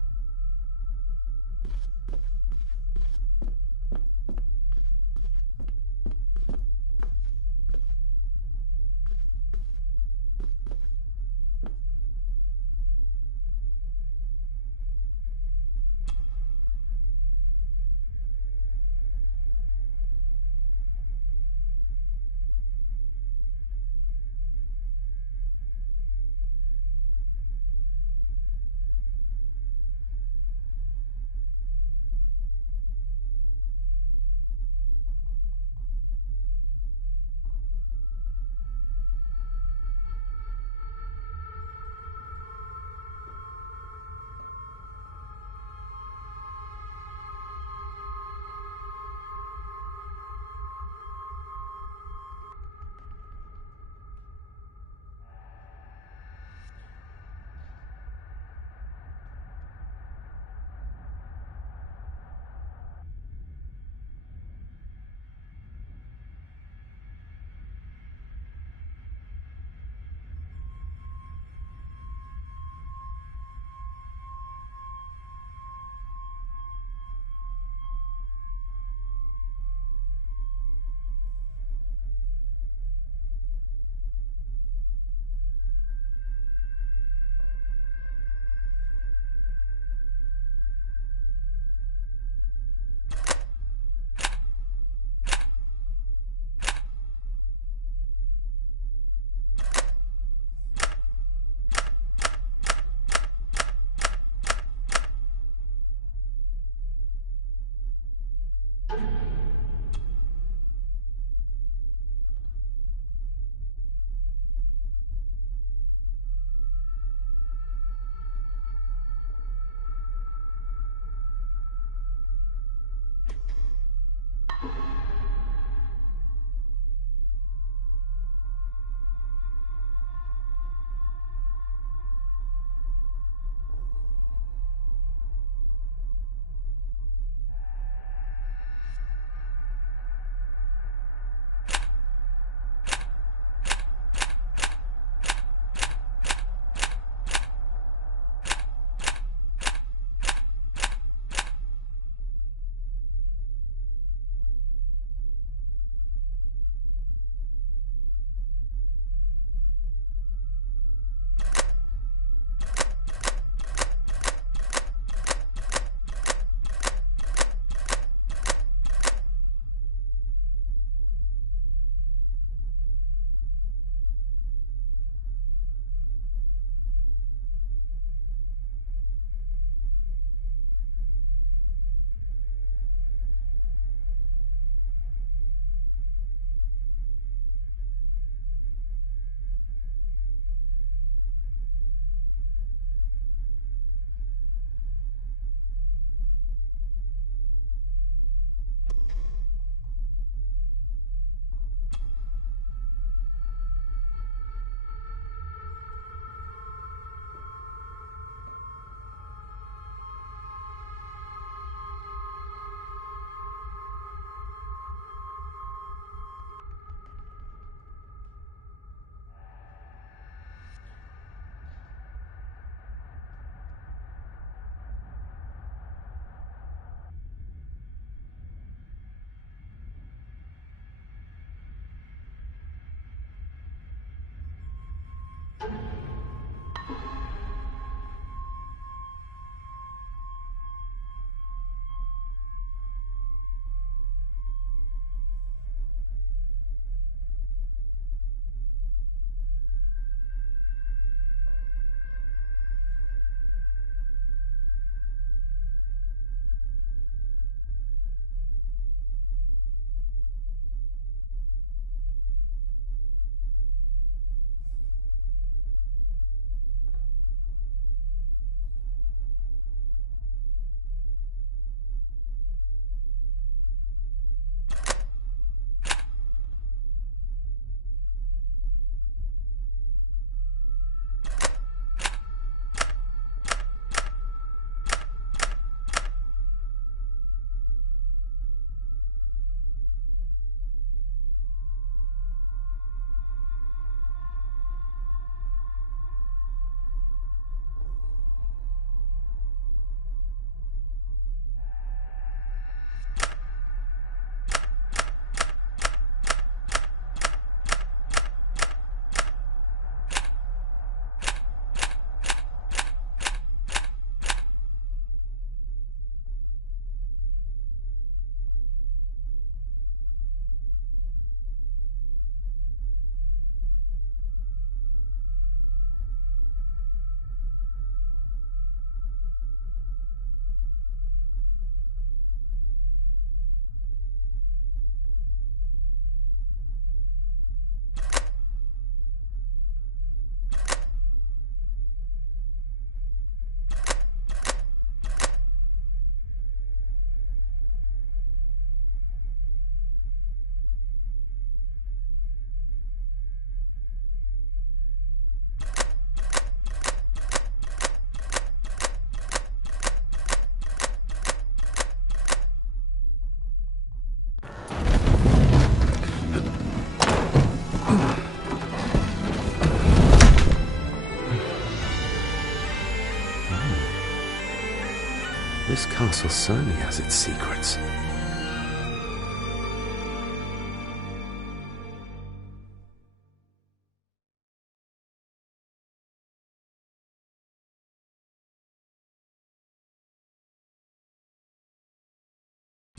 This castle certainly has its secrets.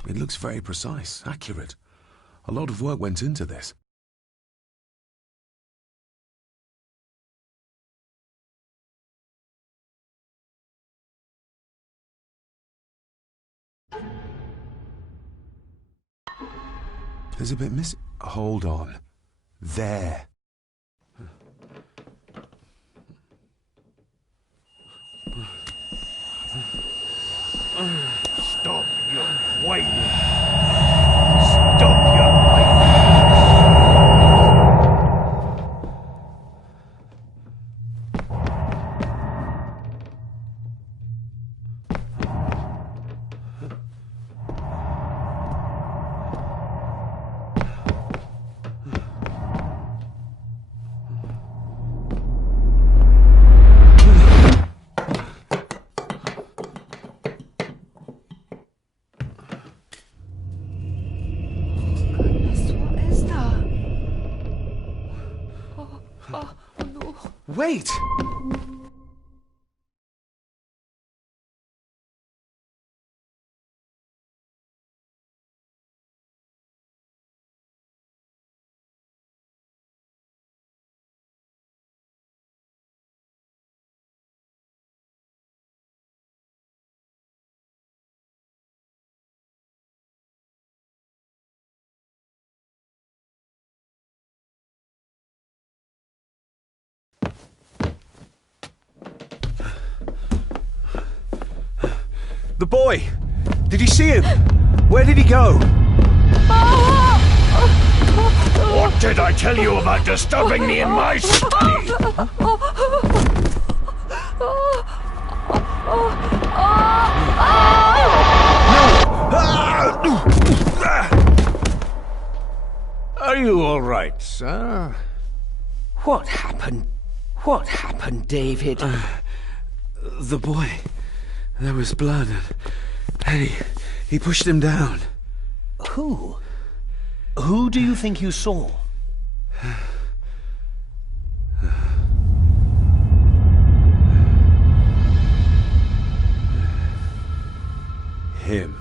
It looks very precise, accurate. A lot of work went into this. There's a bit missing. Hold on. There. Stop your whining! Stop your whining! Wait! The boy! Did you see him? Where did he go? What did I tell you about disturbing me in my study? Are you all right, sir? What happened? What happened, David? The boy. There was blood, and he pushed him down. Who? Who do you think you saw? Him.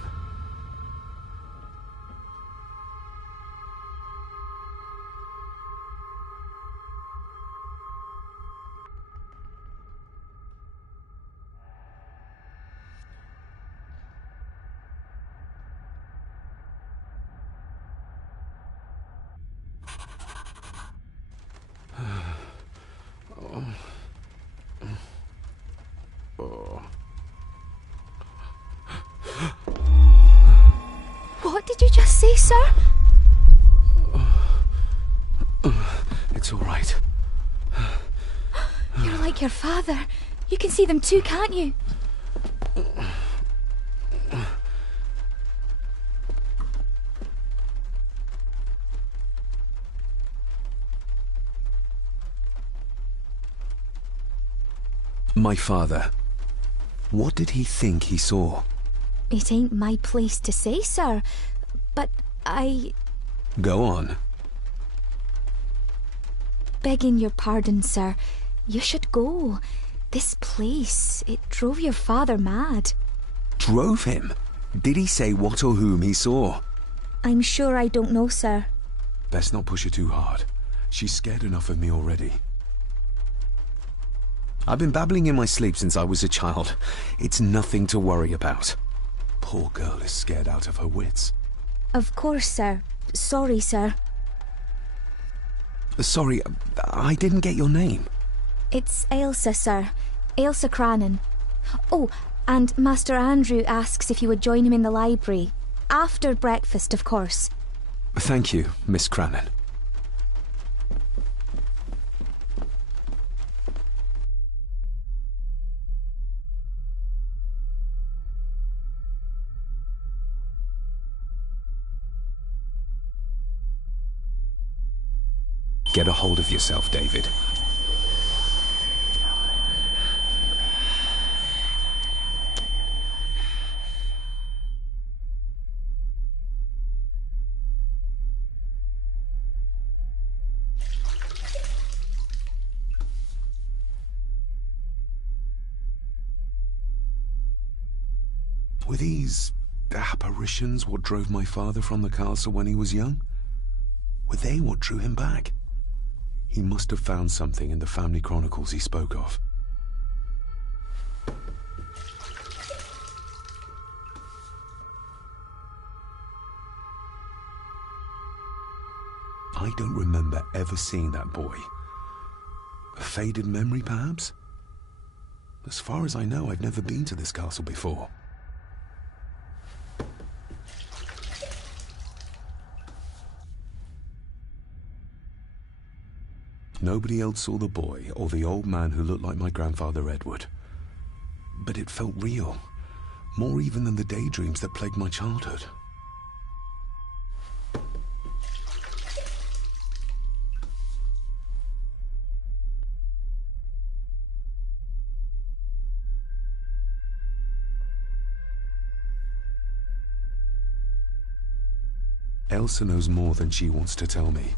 What did you just say, sir? It's all right. You're like your father. You can see them too, can't you? My father. What did he think he saw? It ain't my place to say, sir. But I... Go on. Begging your pardon, sir. You should go. This place, it drove your father mad. Drove him? Did he say what or whom he saw? I'm sure I don't know, sir. Best not push her too hard. She's scared enough of me already. I've been babbling in my sleep since I was a child. It's nothing to worry about. Poor girl is scared out of her wits. Of course, sir. Sorry, sir. Sorry, I didn't get your name. It's Ailsa, sir. Ailsa Crannan. Oh, and Master Andrew asks if you would join him in the library. After breakfast, of course. Thank you, Miss Crannan. Get a hold of yourself, David. Were these apparitions what drove my father from the castle when he was young? Were they what drew him back? He must have found something in the family chronicles he spoke of. I don't remember ever seeing that boy. A faded memory, perhaps? As far as I know, I've never been to this castle before. Nobody else saw the boy or the old man who looked like my grandfather Edward. But it felt real, more even than the daydreams that plagued my childhood. Elsa knows more than she wants to tell me.